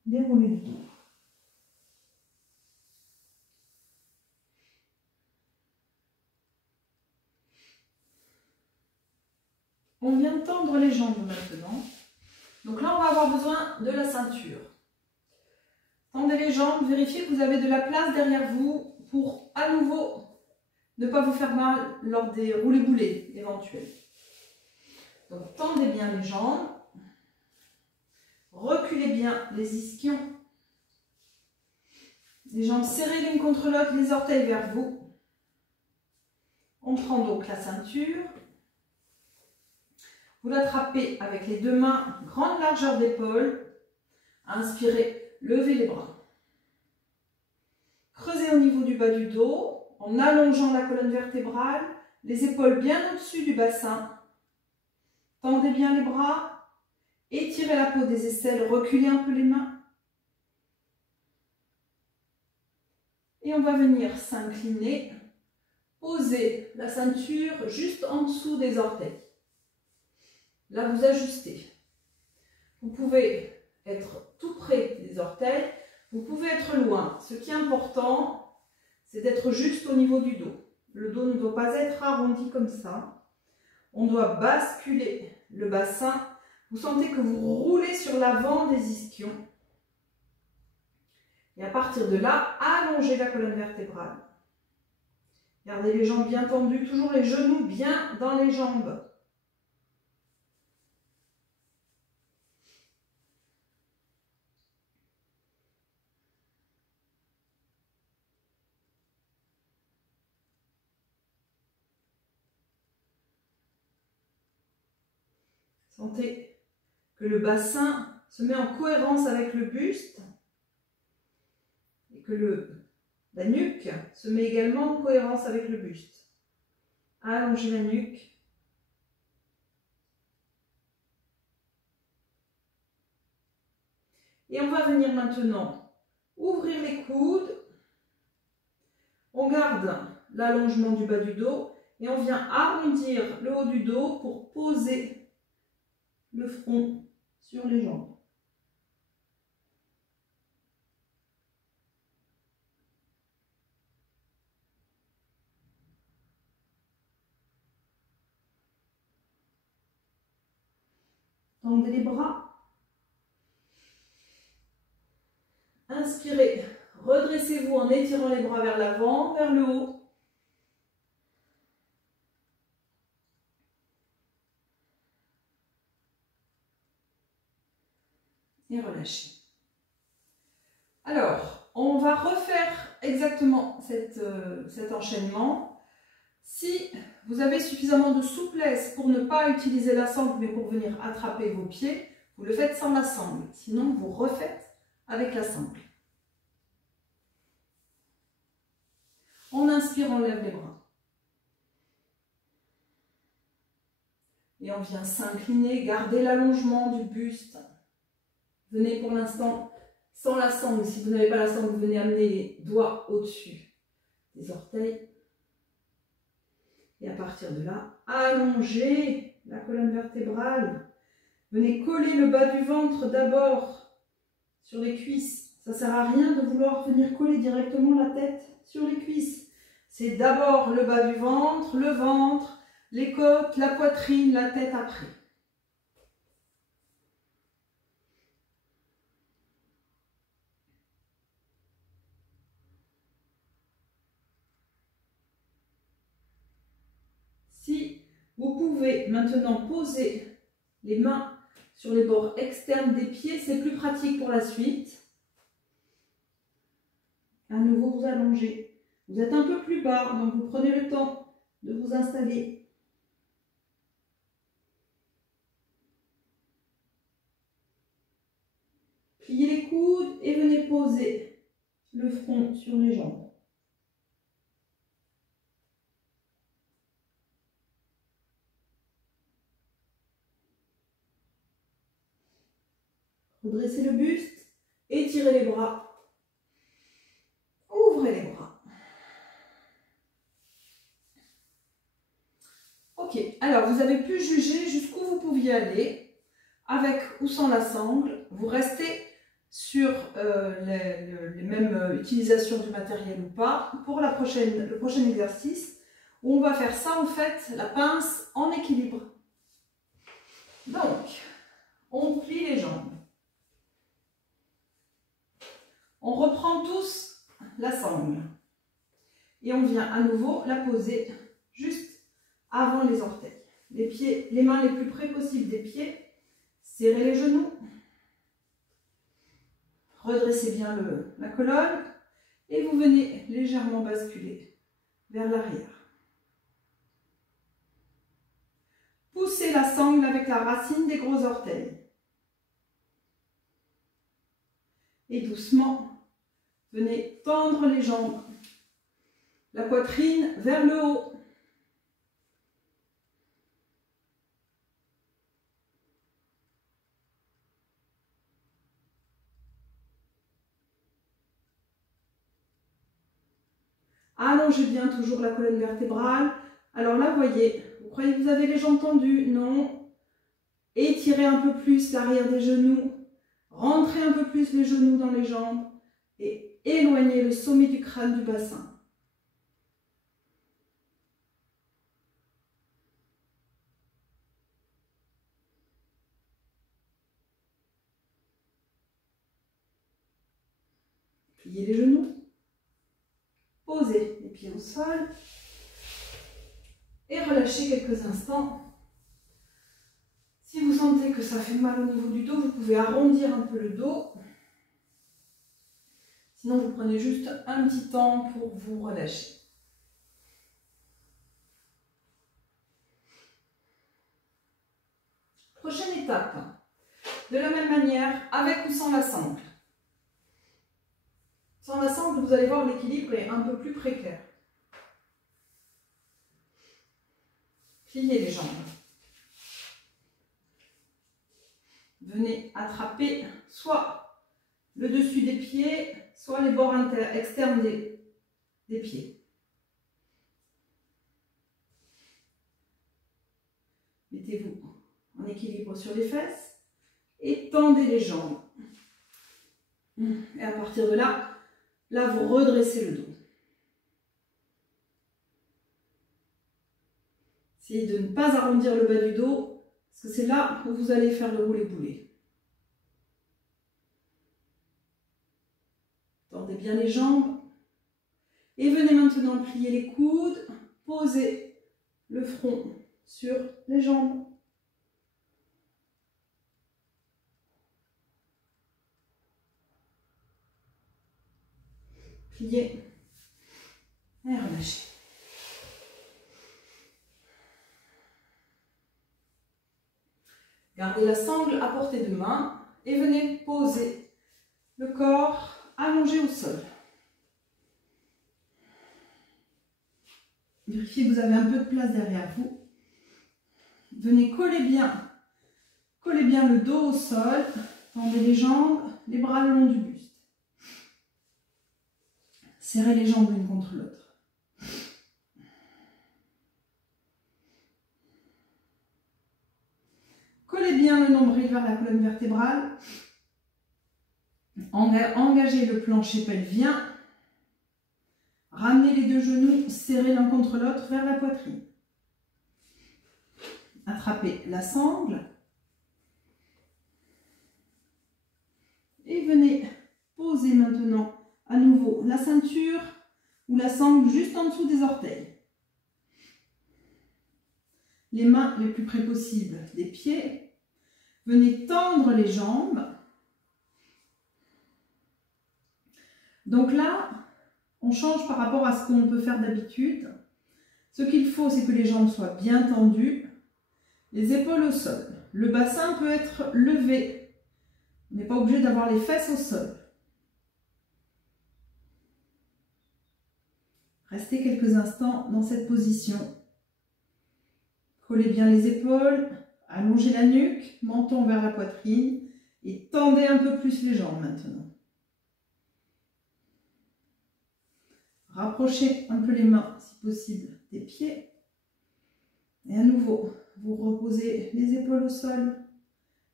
déroulez le dos. On vient de tendre les jambes maintenant. Donc là, on va avoir besoin de la ceinture. Tendez les jambes, vérifiez que vous avez de la place derrière vous pour à nouveau ne pas vous faire mal lors des roulés-boulés éventuels. Donc tendez bien les jambes, reculez bien les ischions, les jambes serrées l'une contre l'autre, les orteils vers vous. On prend donc la ceinture, vous l'attrapez avec les deux mains, grande largeur d'épaule, inspirez, levez les bras. Creusez au niveau du bas du dos, en allongeant la colonne vertébrale, les épaules bien au-dessus du bassin. Tendez bien les bras, étirez la peau des aisselles, reculez un peu les mains. Et on va venir s'incliner, poser la ceinture juste en dessous des orteils. Là, vous ajustez. Vous pouvez être tout près des orteils, vous pouvez être loin. Ce qui est important, c'est d'être juste au niveau du dos. Le dos ne doit pas être arrondi comme ça. On doit basculer le bassin. Vous sentez que vous roulez sur l'avant des ischions. Et à partir de là, allongez la colonne vertébrale. Gardez les jambes bien tendues, toujours les genoux bien dans les jambes. Sentez que le bassin se met en cohérence avec le buste et que la nuque se met également en cohérence avec le buste. Allongez la nuque. Et on va venir maintenant ouvrir les coudes. On garde l'allongement du bas du dos et on vient arrondir le haut du dos pour poser le front sur les jambes. Tendez les bras. Inspirez, redressez-vous en étirant les bras vers l'avant, vers le haut. Et relâchez. Alors, on va refaire exactement cet enchaînement. Si vous avez suffisamment de souplesse pour ne pas utiliser la sangle, mais pour venir attraper vos pieds, vous le faites sans la sangle. Sinon, vous refaites avec la sangle. On inspire, on lève les bras. Et on vient s'incliner, garder l'allongement du buste. Venez pour l'instant sans la sangle. Si vous n'avez pas la sangle, vous venez amener les doigts au-dessus des orteils. Et à partir de là, allongez la colonne vertébrale. Venez coller le bas du ventre d'abord sur les cuisses. Ça ne sert à rien de vouloir venir coller directement la tête sur les cuisses. C'est d'abord le bas du ventre, les côtes, la poitrine, la tête après. Si vous pouvez maintenant poser les mains sur les bords externes des pieds, c'est plus pratique pour la suite. À nouveau, vous allongez. Vous êtes un peu plus bas, donc vous prenez le temps de vous installer. Pliez les coudes et venez poser le front sur les jambes. Redressez le buste, étirez les bras, ouvrez les bras. Ok, alors vous avez pu juger jusqu'où vous pouviez aller, avec ou sans la sangle. Vous restez sur les mêmes utilisations du matériel ou pas, pour le prochain exercice, où on va faire ça en fait, la pince en équilibre. Donc, on plie les jambes. On reprend tous la sangle. Et on vient à nouveau la poser juste avant les orteils. Les mains les plus près possible des pieds. Serrez les genoux. Redressez bien la colonne. Et vous venez légèrement basculer vers l'arrière. Poussez la sangle avec la racine des gros orteils. Et doucement, venez tendre les jambes. La poitrine vers le haut. Allongez bien toujours la colonne vertébrale. Alors là, voyez, vous croyez que vous avez les jambes tendues? Non. Étirez un peu plus l'arrière des genoux. Rentrez un peu plus les genoux dans les jambes. Et éloignez le sommet du crâne du bassin. Pliez les genoux. Posez les pieds au sol. Et relâchez quelques instants. Si vous sentez que ça fait mal au niveau du dos, vous pouvez arrondir un peu le dos. Sinon, vous prenez juste un petit temps pour vous relâcher. Prochaine étape. De la même manière, avec ou sans la sangle. Sans la sangle, vous allez voir, l'équilibre est un peu plus précaire. Pliez les jambes. Venez attraper soit le dessus des pieds, soit les bords externes des pieds. Mettez-vous en équilibre sur les fesses et tendez les jambes. Et à partir de là, vous redressez le dos. Essayez de ne pas arrondir le bas du dos, parce que c'est là où vous allez faire le roulé-boulé. Tendez bien les jambes. Et venez maintenant plier les coudes, poser le front sur les jambes. Pliez et relâchez. Gardez la sangle à portée de main et venez poser le corps allongé au sol. Vérifiez que vous avez un peu de place derrière vous. Venez coller bien le dos au sol. Tendez les jambes, les bras le long du buste. Serrez les jambes l'une contre l'autre. Collez bien le nombril vers la colonne vertébrale. Engagez le plancher pelvien. Ramenez les deux genoux, serrez l'un contre l'autre vers la poitrine. Attrapez la sangle. Et venez poser maintenant à nouveau la ceinture ou la sangle juste en dessous des orteils. Les mains les plus près possible des pieds. Venez tendre les jambes. Donc là, on change par rapport à ce qu'on peut faire d'habitude. Ce qu'il faut, c'est que les jambes soient bien tendues, les épaules au sol. Le bassin peut être levé. On n'est pas obligé d'avoir les fesses au sol. Restez quelques instants dans cette position. Collez bien les épaules, allongez la nuque, menton vers la poitrine et tendez un peu plus les jambes maintenant. Rapprochez un peu les mains, si possible, des pieds. Et à nouveau, vous reposez les épaules au sol,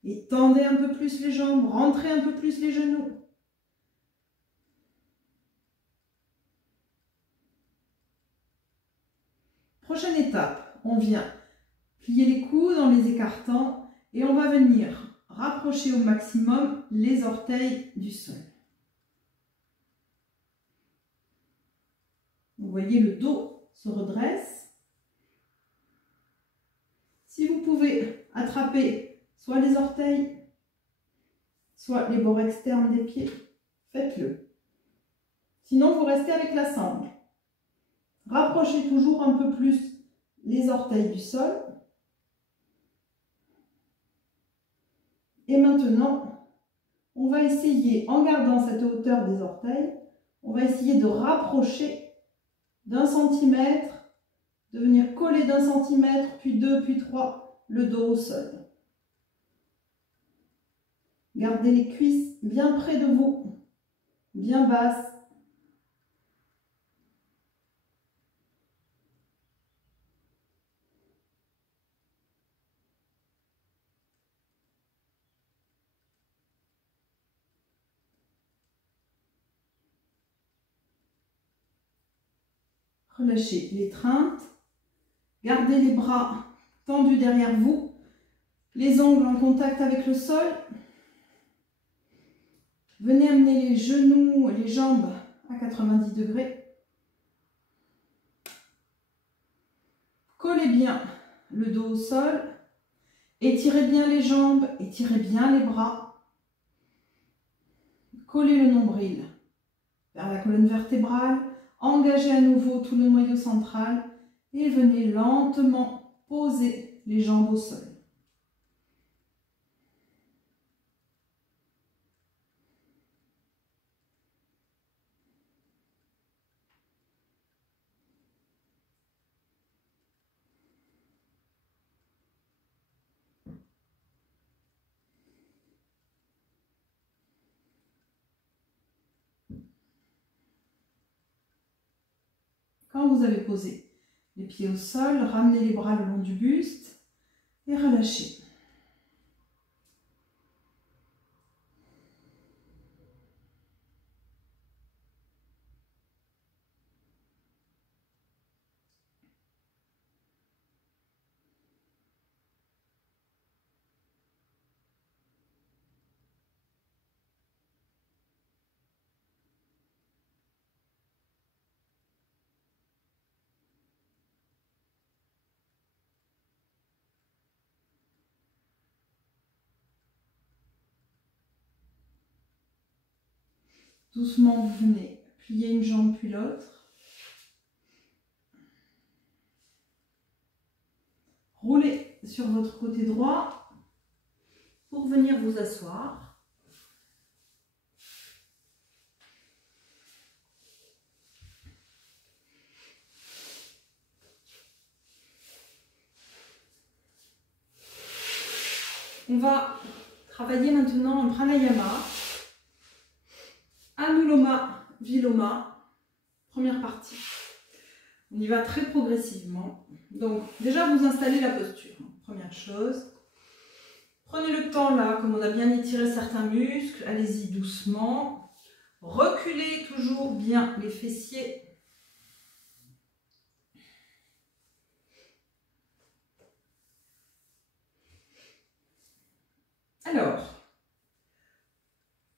Et tendez un peu plus les jambes, rentrez un peu plus les genoux. Prochaine étape, on vient plier les coudes en les écartant et on va venir rapprocher au maximum les orteils du sol. Vous voyez, le dos se redresse. Si vous pouvez attraper soit les orteils, soit les bords externes des pieds, faites-le. Sinon, vous restez avec la sangle. Rapprochez toujours un peu plus les orteils du sol. Et maintenant, on va essayer, en gardant cette hauteur des orteils, on va essayer de rapprocher d'1 centimètre, de venir coller d'1 centimètre, puis 2, puis 3, le dos au sol. Gardez les cuisses bien près de vous, bien basses. Relâchez l'étreinte. Gardez les bras tendus derrière vous, les ongles en contact avec le sol. Venez amener les genoux et les jambes à 90 degrés. Collez bien le dos au sol. Étirez bien les jambes, étirez bien les bras. Collez le nombril vers la colonne vertébrale. Engagez à nouveau tout le noyau central et venez lentement poser les jambes au sol. Quand vous avez posé les pieds au sol, ramenez les bras le long du buste et relâchez. Doucement, vous venez plier une jambe puis l'autre. Roulez sur votre côté droit pour venir vous asseoir. On va travailler maintenant un pranayama. Anuloma, Viloma, première partie. On y va très progressivement. Donc, déjà, vous installez la posture. Première chose. Prenez le temps, là, comme on a bien étiré certains muscles. Allez-y doucement. Reculez toujours bien les fessiers. Alors,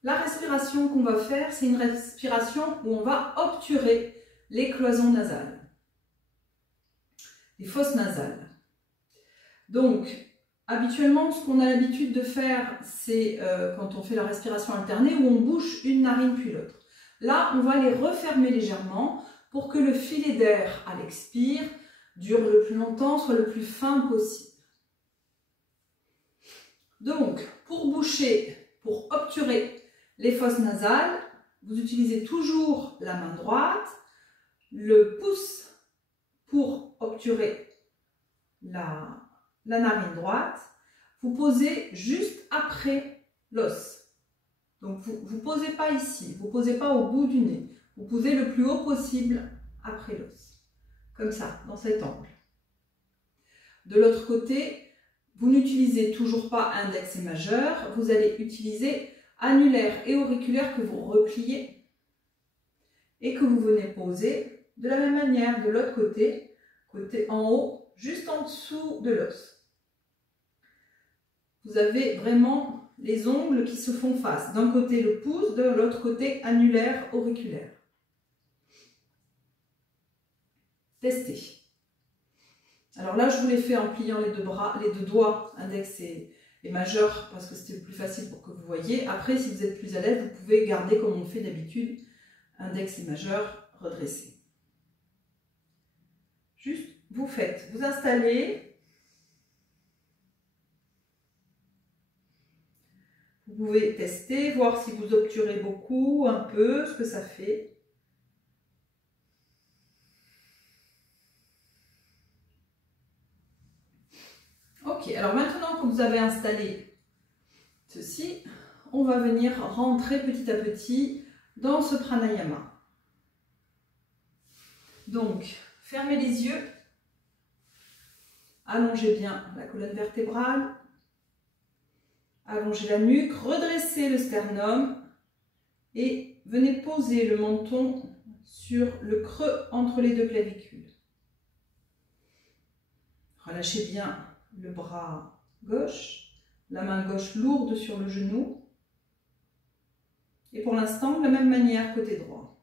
la respiration qu'on va faire, c'est une respiration où on va obturer les cloisons nasales, les fosses nasales. Donc, habituellement, ce qu'on a l'habitude de faire, c'est quand on fait la respiration alternée, où on bouche une narine puis l'autre. Là, on va les refermer légèrement pour que le filet d'air à l'expire dure le plus longtemps, soit le plus fin possible. Donc, pour boucher, pour obturer les fosses nasales, vous utilisez toujours la main droite, le pouce pour obturer la narine droite, vous posez juste après l'os. Donc vous ne posez pas ici, vous ne posez pas au bout du nez, vous posez le plus haut possible après l'os, comme ça, dans cet angle. De l'autre côté, vous n'utilisez toujours pas index et majeur, vous allez utiliser annulaire et auriculaire que vous repliez et que vous venez poser de la même manière de l'autre côté, côté en haut, juste en dessous de l'os. Vous avez vraiment les ongles qui se font face. D'un côté le pouce, de l'autre côté annulaire, auriculaire. Testez. Alors là, je vous l'ai fait en pliant les deux doigts, index et majeur, parce que c'était plus facile pour que vous voyez. Après, si vous êtes plus à l'aise, vous pouvez garder comme on fait d'habitude, index et majeur redressés. Juste, vous faites, vous installez. Vous pouvez tester, voir si vous obturez beaucoup, un peu, ce que ça fait. Ok, alors maintenant que vous avez installé ceci, on va venir rentrer petit à petit dans ce pranayama. Donc, fermez les yeux, allongez bien la colonne vertébrale, allongez la nuque, redressez le sternum et venez poser le menton sur le creux entre les deux clavicules. Relâchez bien le bras gauche, la main gauche lourde sur le genou. Et pour l'instant, de la même manière, côté droit.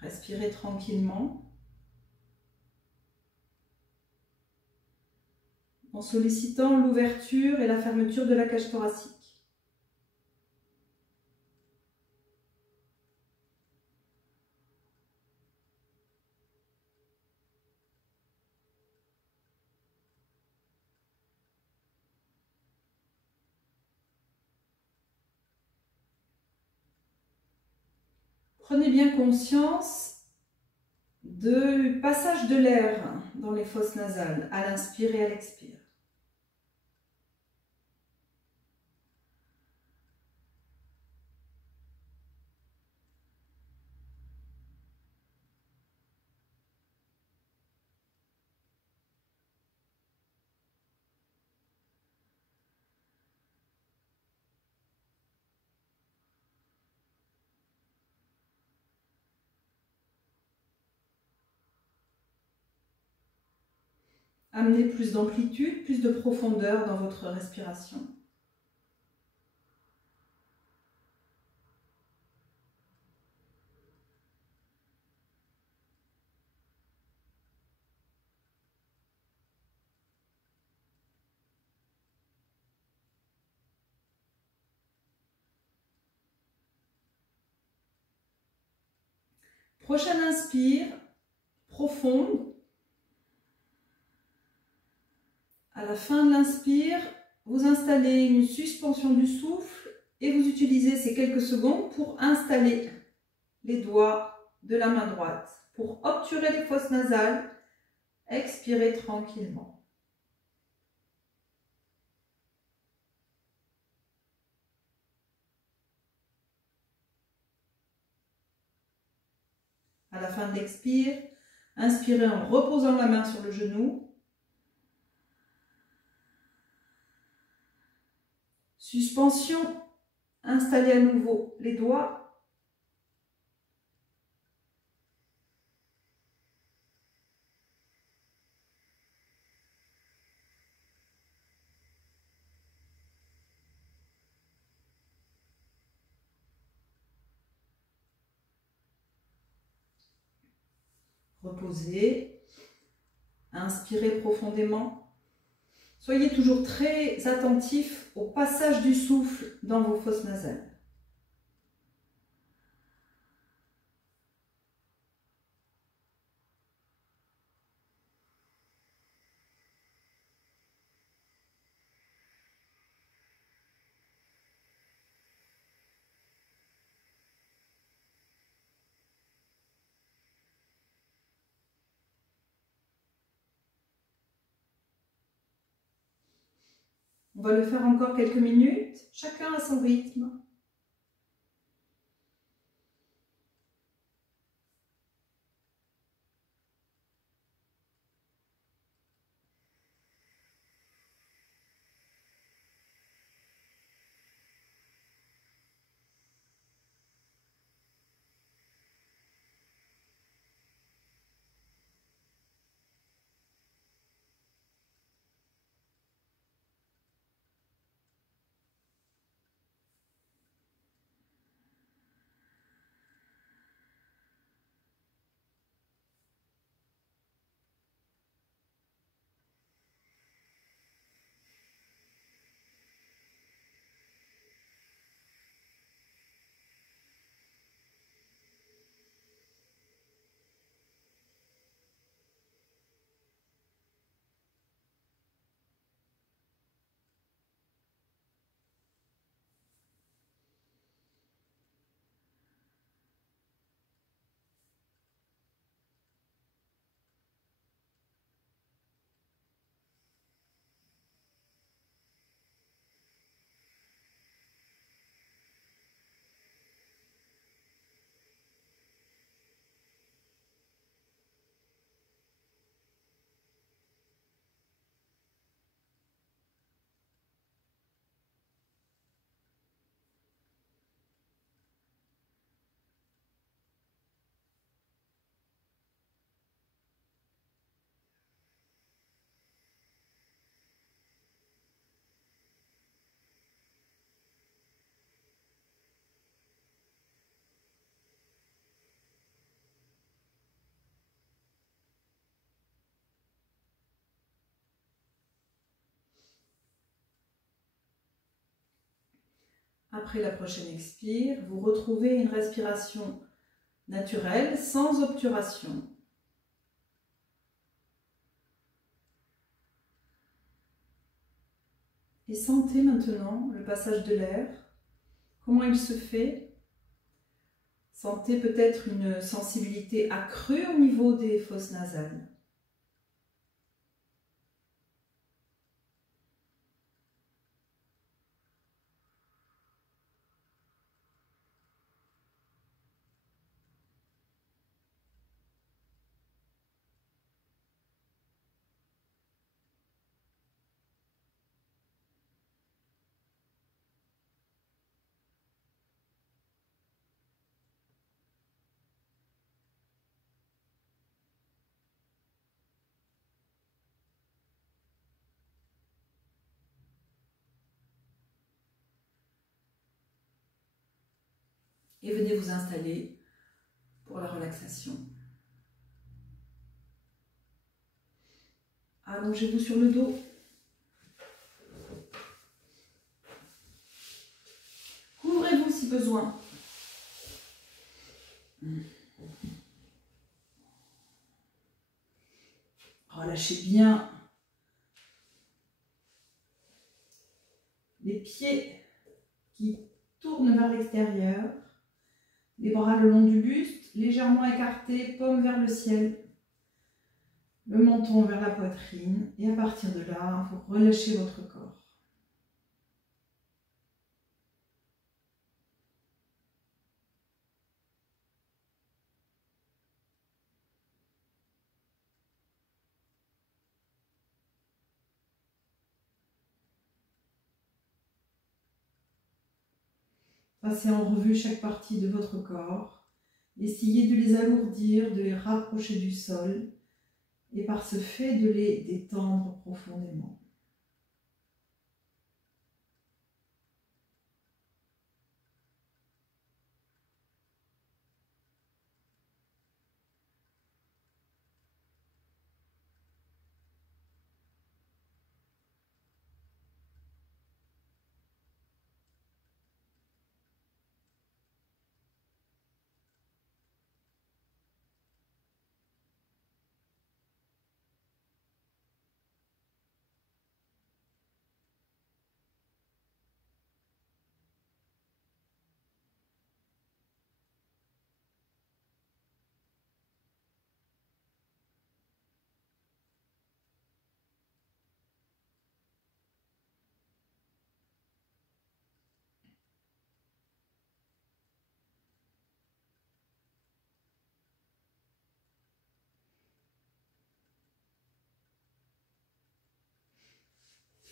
Respirez tranquillement, en sollicitant l'ouverture et la fermeture de la cage thoracique. Prenez bien conscience du passage de l'air dans les fosses nasales, à l'inspire et à l'expire. Amenez plus d'amplitude, plus de profondeur dans votre respiration. Prochaine inspire, profonde. À la fin de l'inspire, vous installez une suspension du souffle et vous utilisez ces quelques secondes pour installer les doigts de la main droite. Pour obturer les fosses nasales, expirez tranquillement. À la fin de l'expire, inspirez en reposant la main sur le genou. Suspension, installez à nouveau les doigts. Reposez, inspirez profondément. Soyez toujours très attentif au passage du souffle dans vos fosses nasales. On va le faire encore quelques minutes, chacun à son rythme. après la prochaine expire, vous retrouvez une respiration naturelle, sans obturation. Et sentez maintenant le passage de l'air, comment il se fait. Sentez peut-être une sensibilité accrue au niveau des fosses nasales. Et venez vous installer pour la relaxation. Allongez-vous sur le dos. Couvrez-vous si besoin. Relâchez bien les pieds qui tournent vers l'extérieur. Les bras le long du buste, légèrement écartés, paume vers le ciel. Le menton vers la poitrine. Et à partir de là, vous relâchez votre corps. Passez en revue chaque partie de votre corps. Essayez de les alourdir, de les rapprocher du sol. Et par ce fait, de les détendre profondément.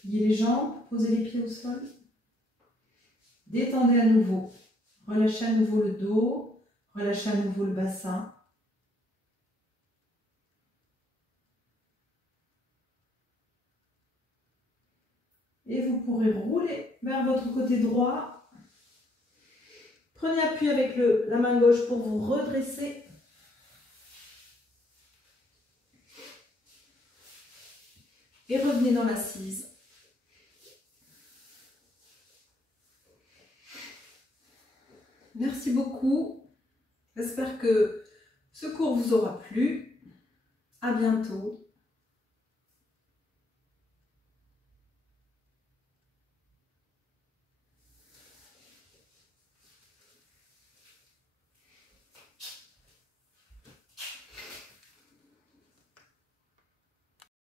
Pliez les jambes, posez les pieds au sol. Détendez à nouveau. Relâchez à nouveau le dos, relâchez à nouveau le bassin. Et vous pourrez rouler vers votre côté droit. Prenez appui avec la main gauche pour vous redresser. Et revenez dans l'assise. Merci beaucoup. J'espère que ce cours vous aura plu. À bientôt.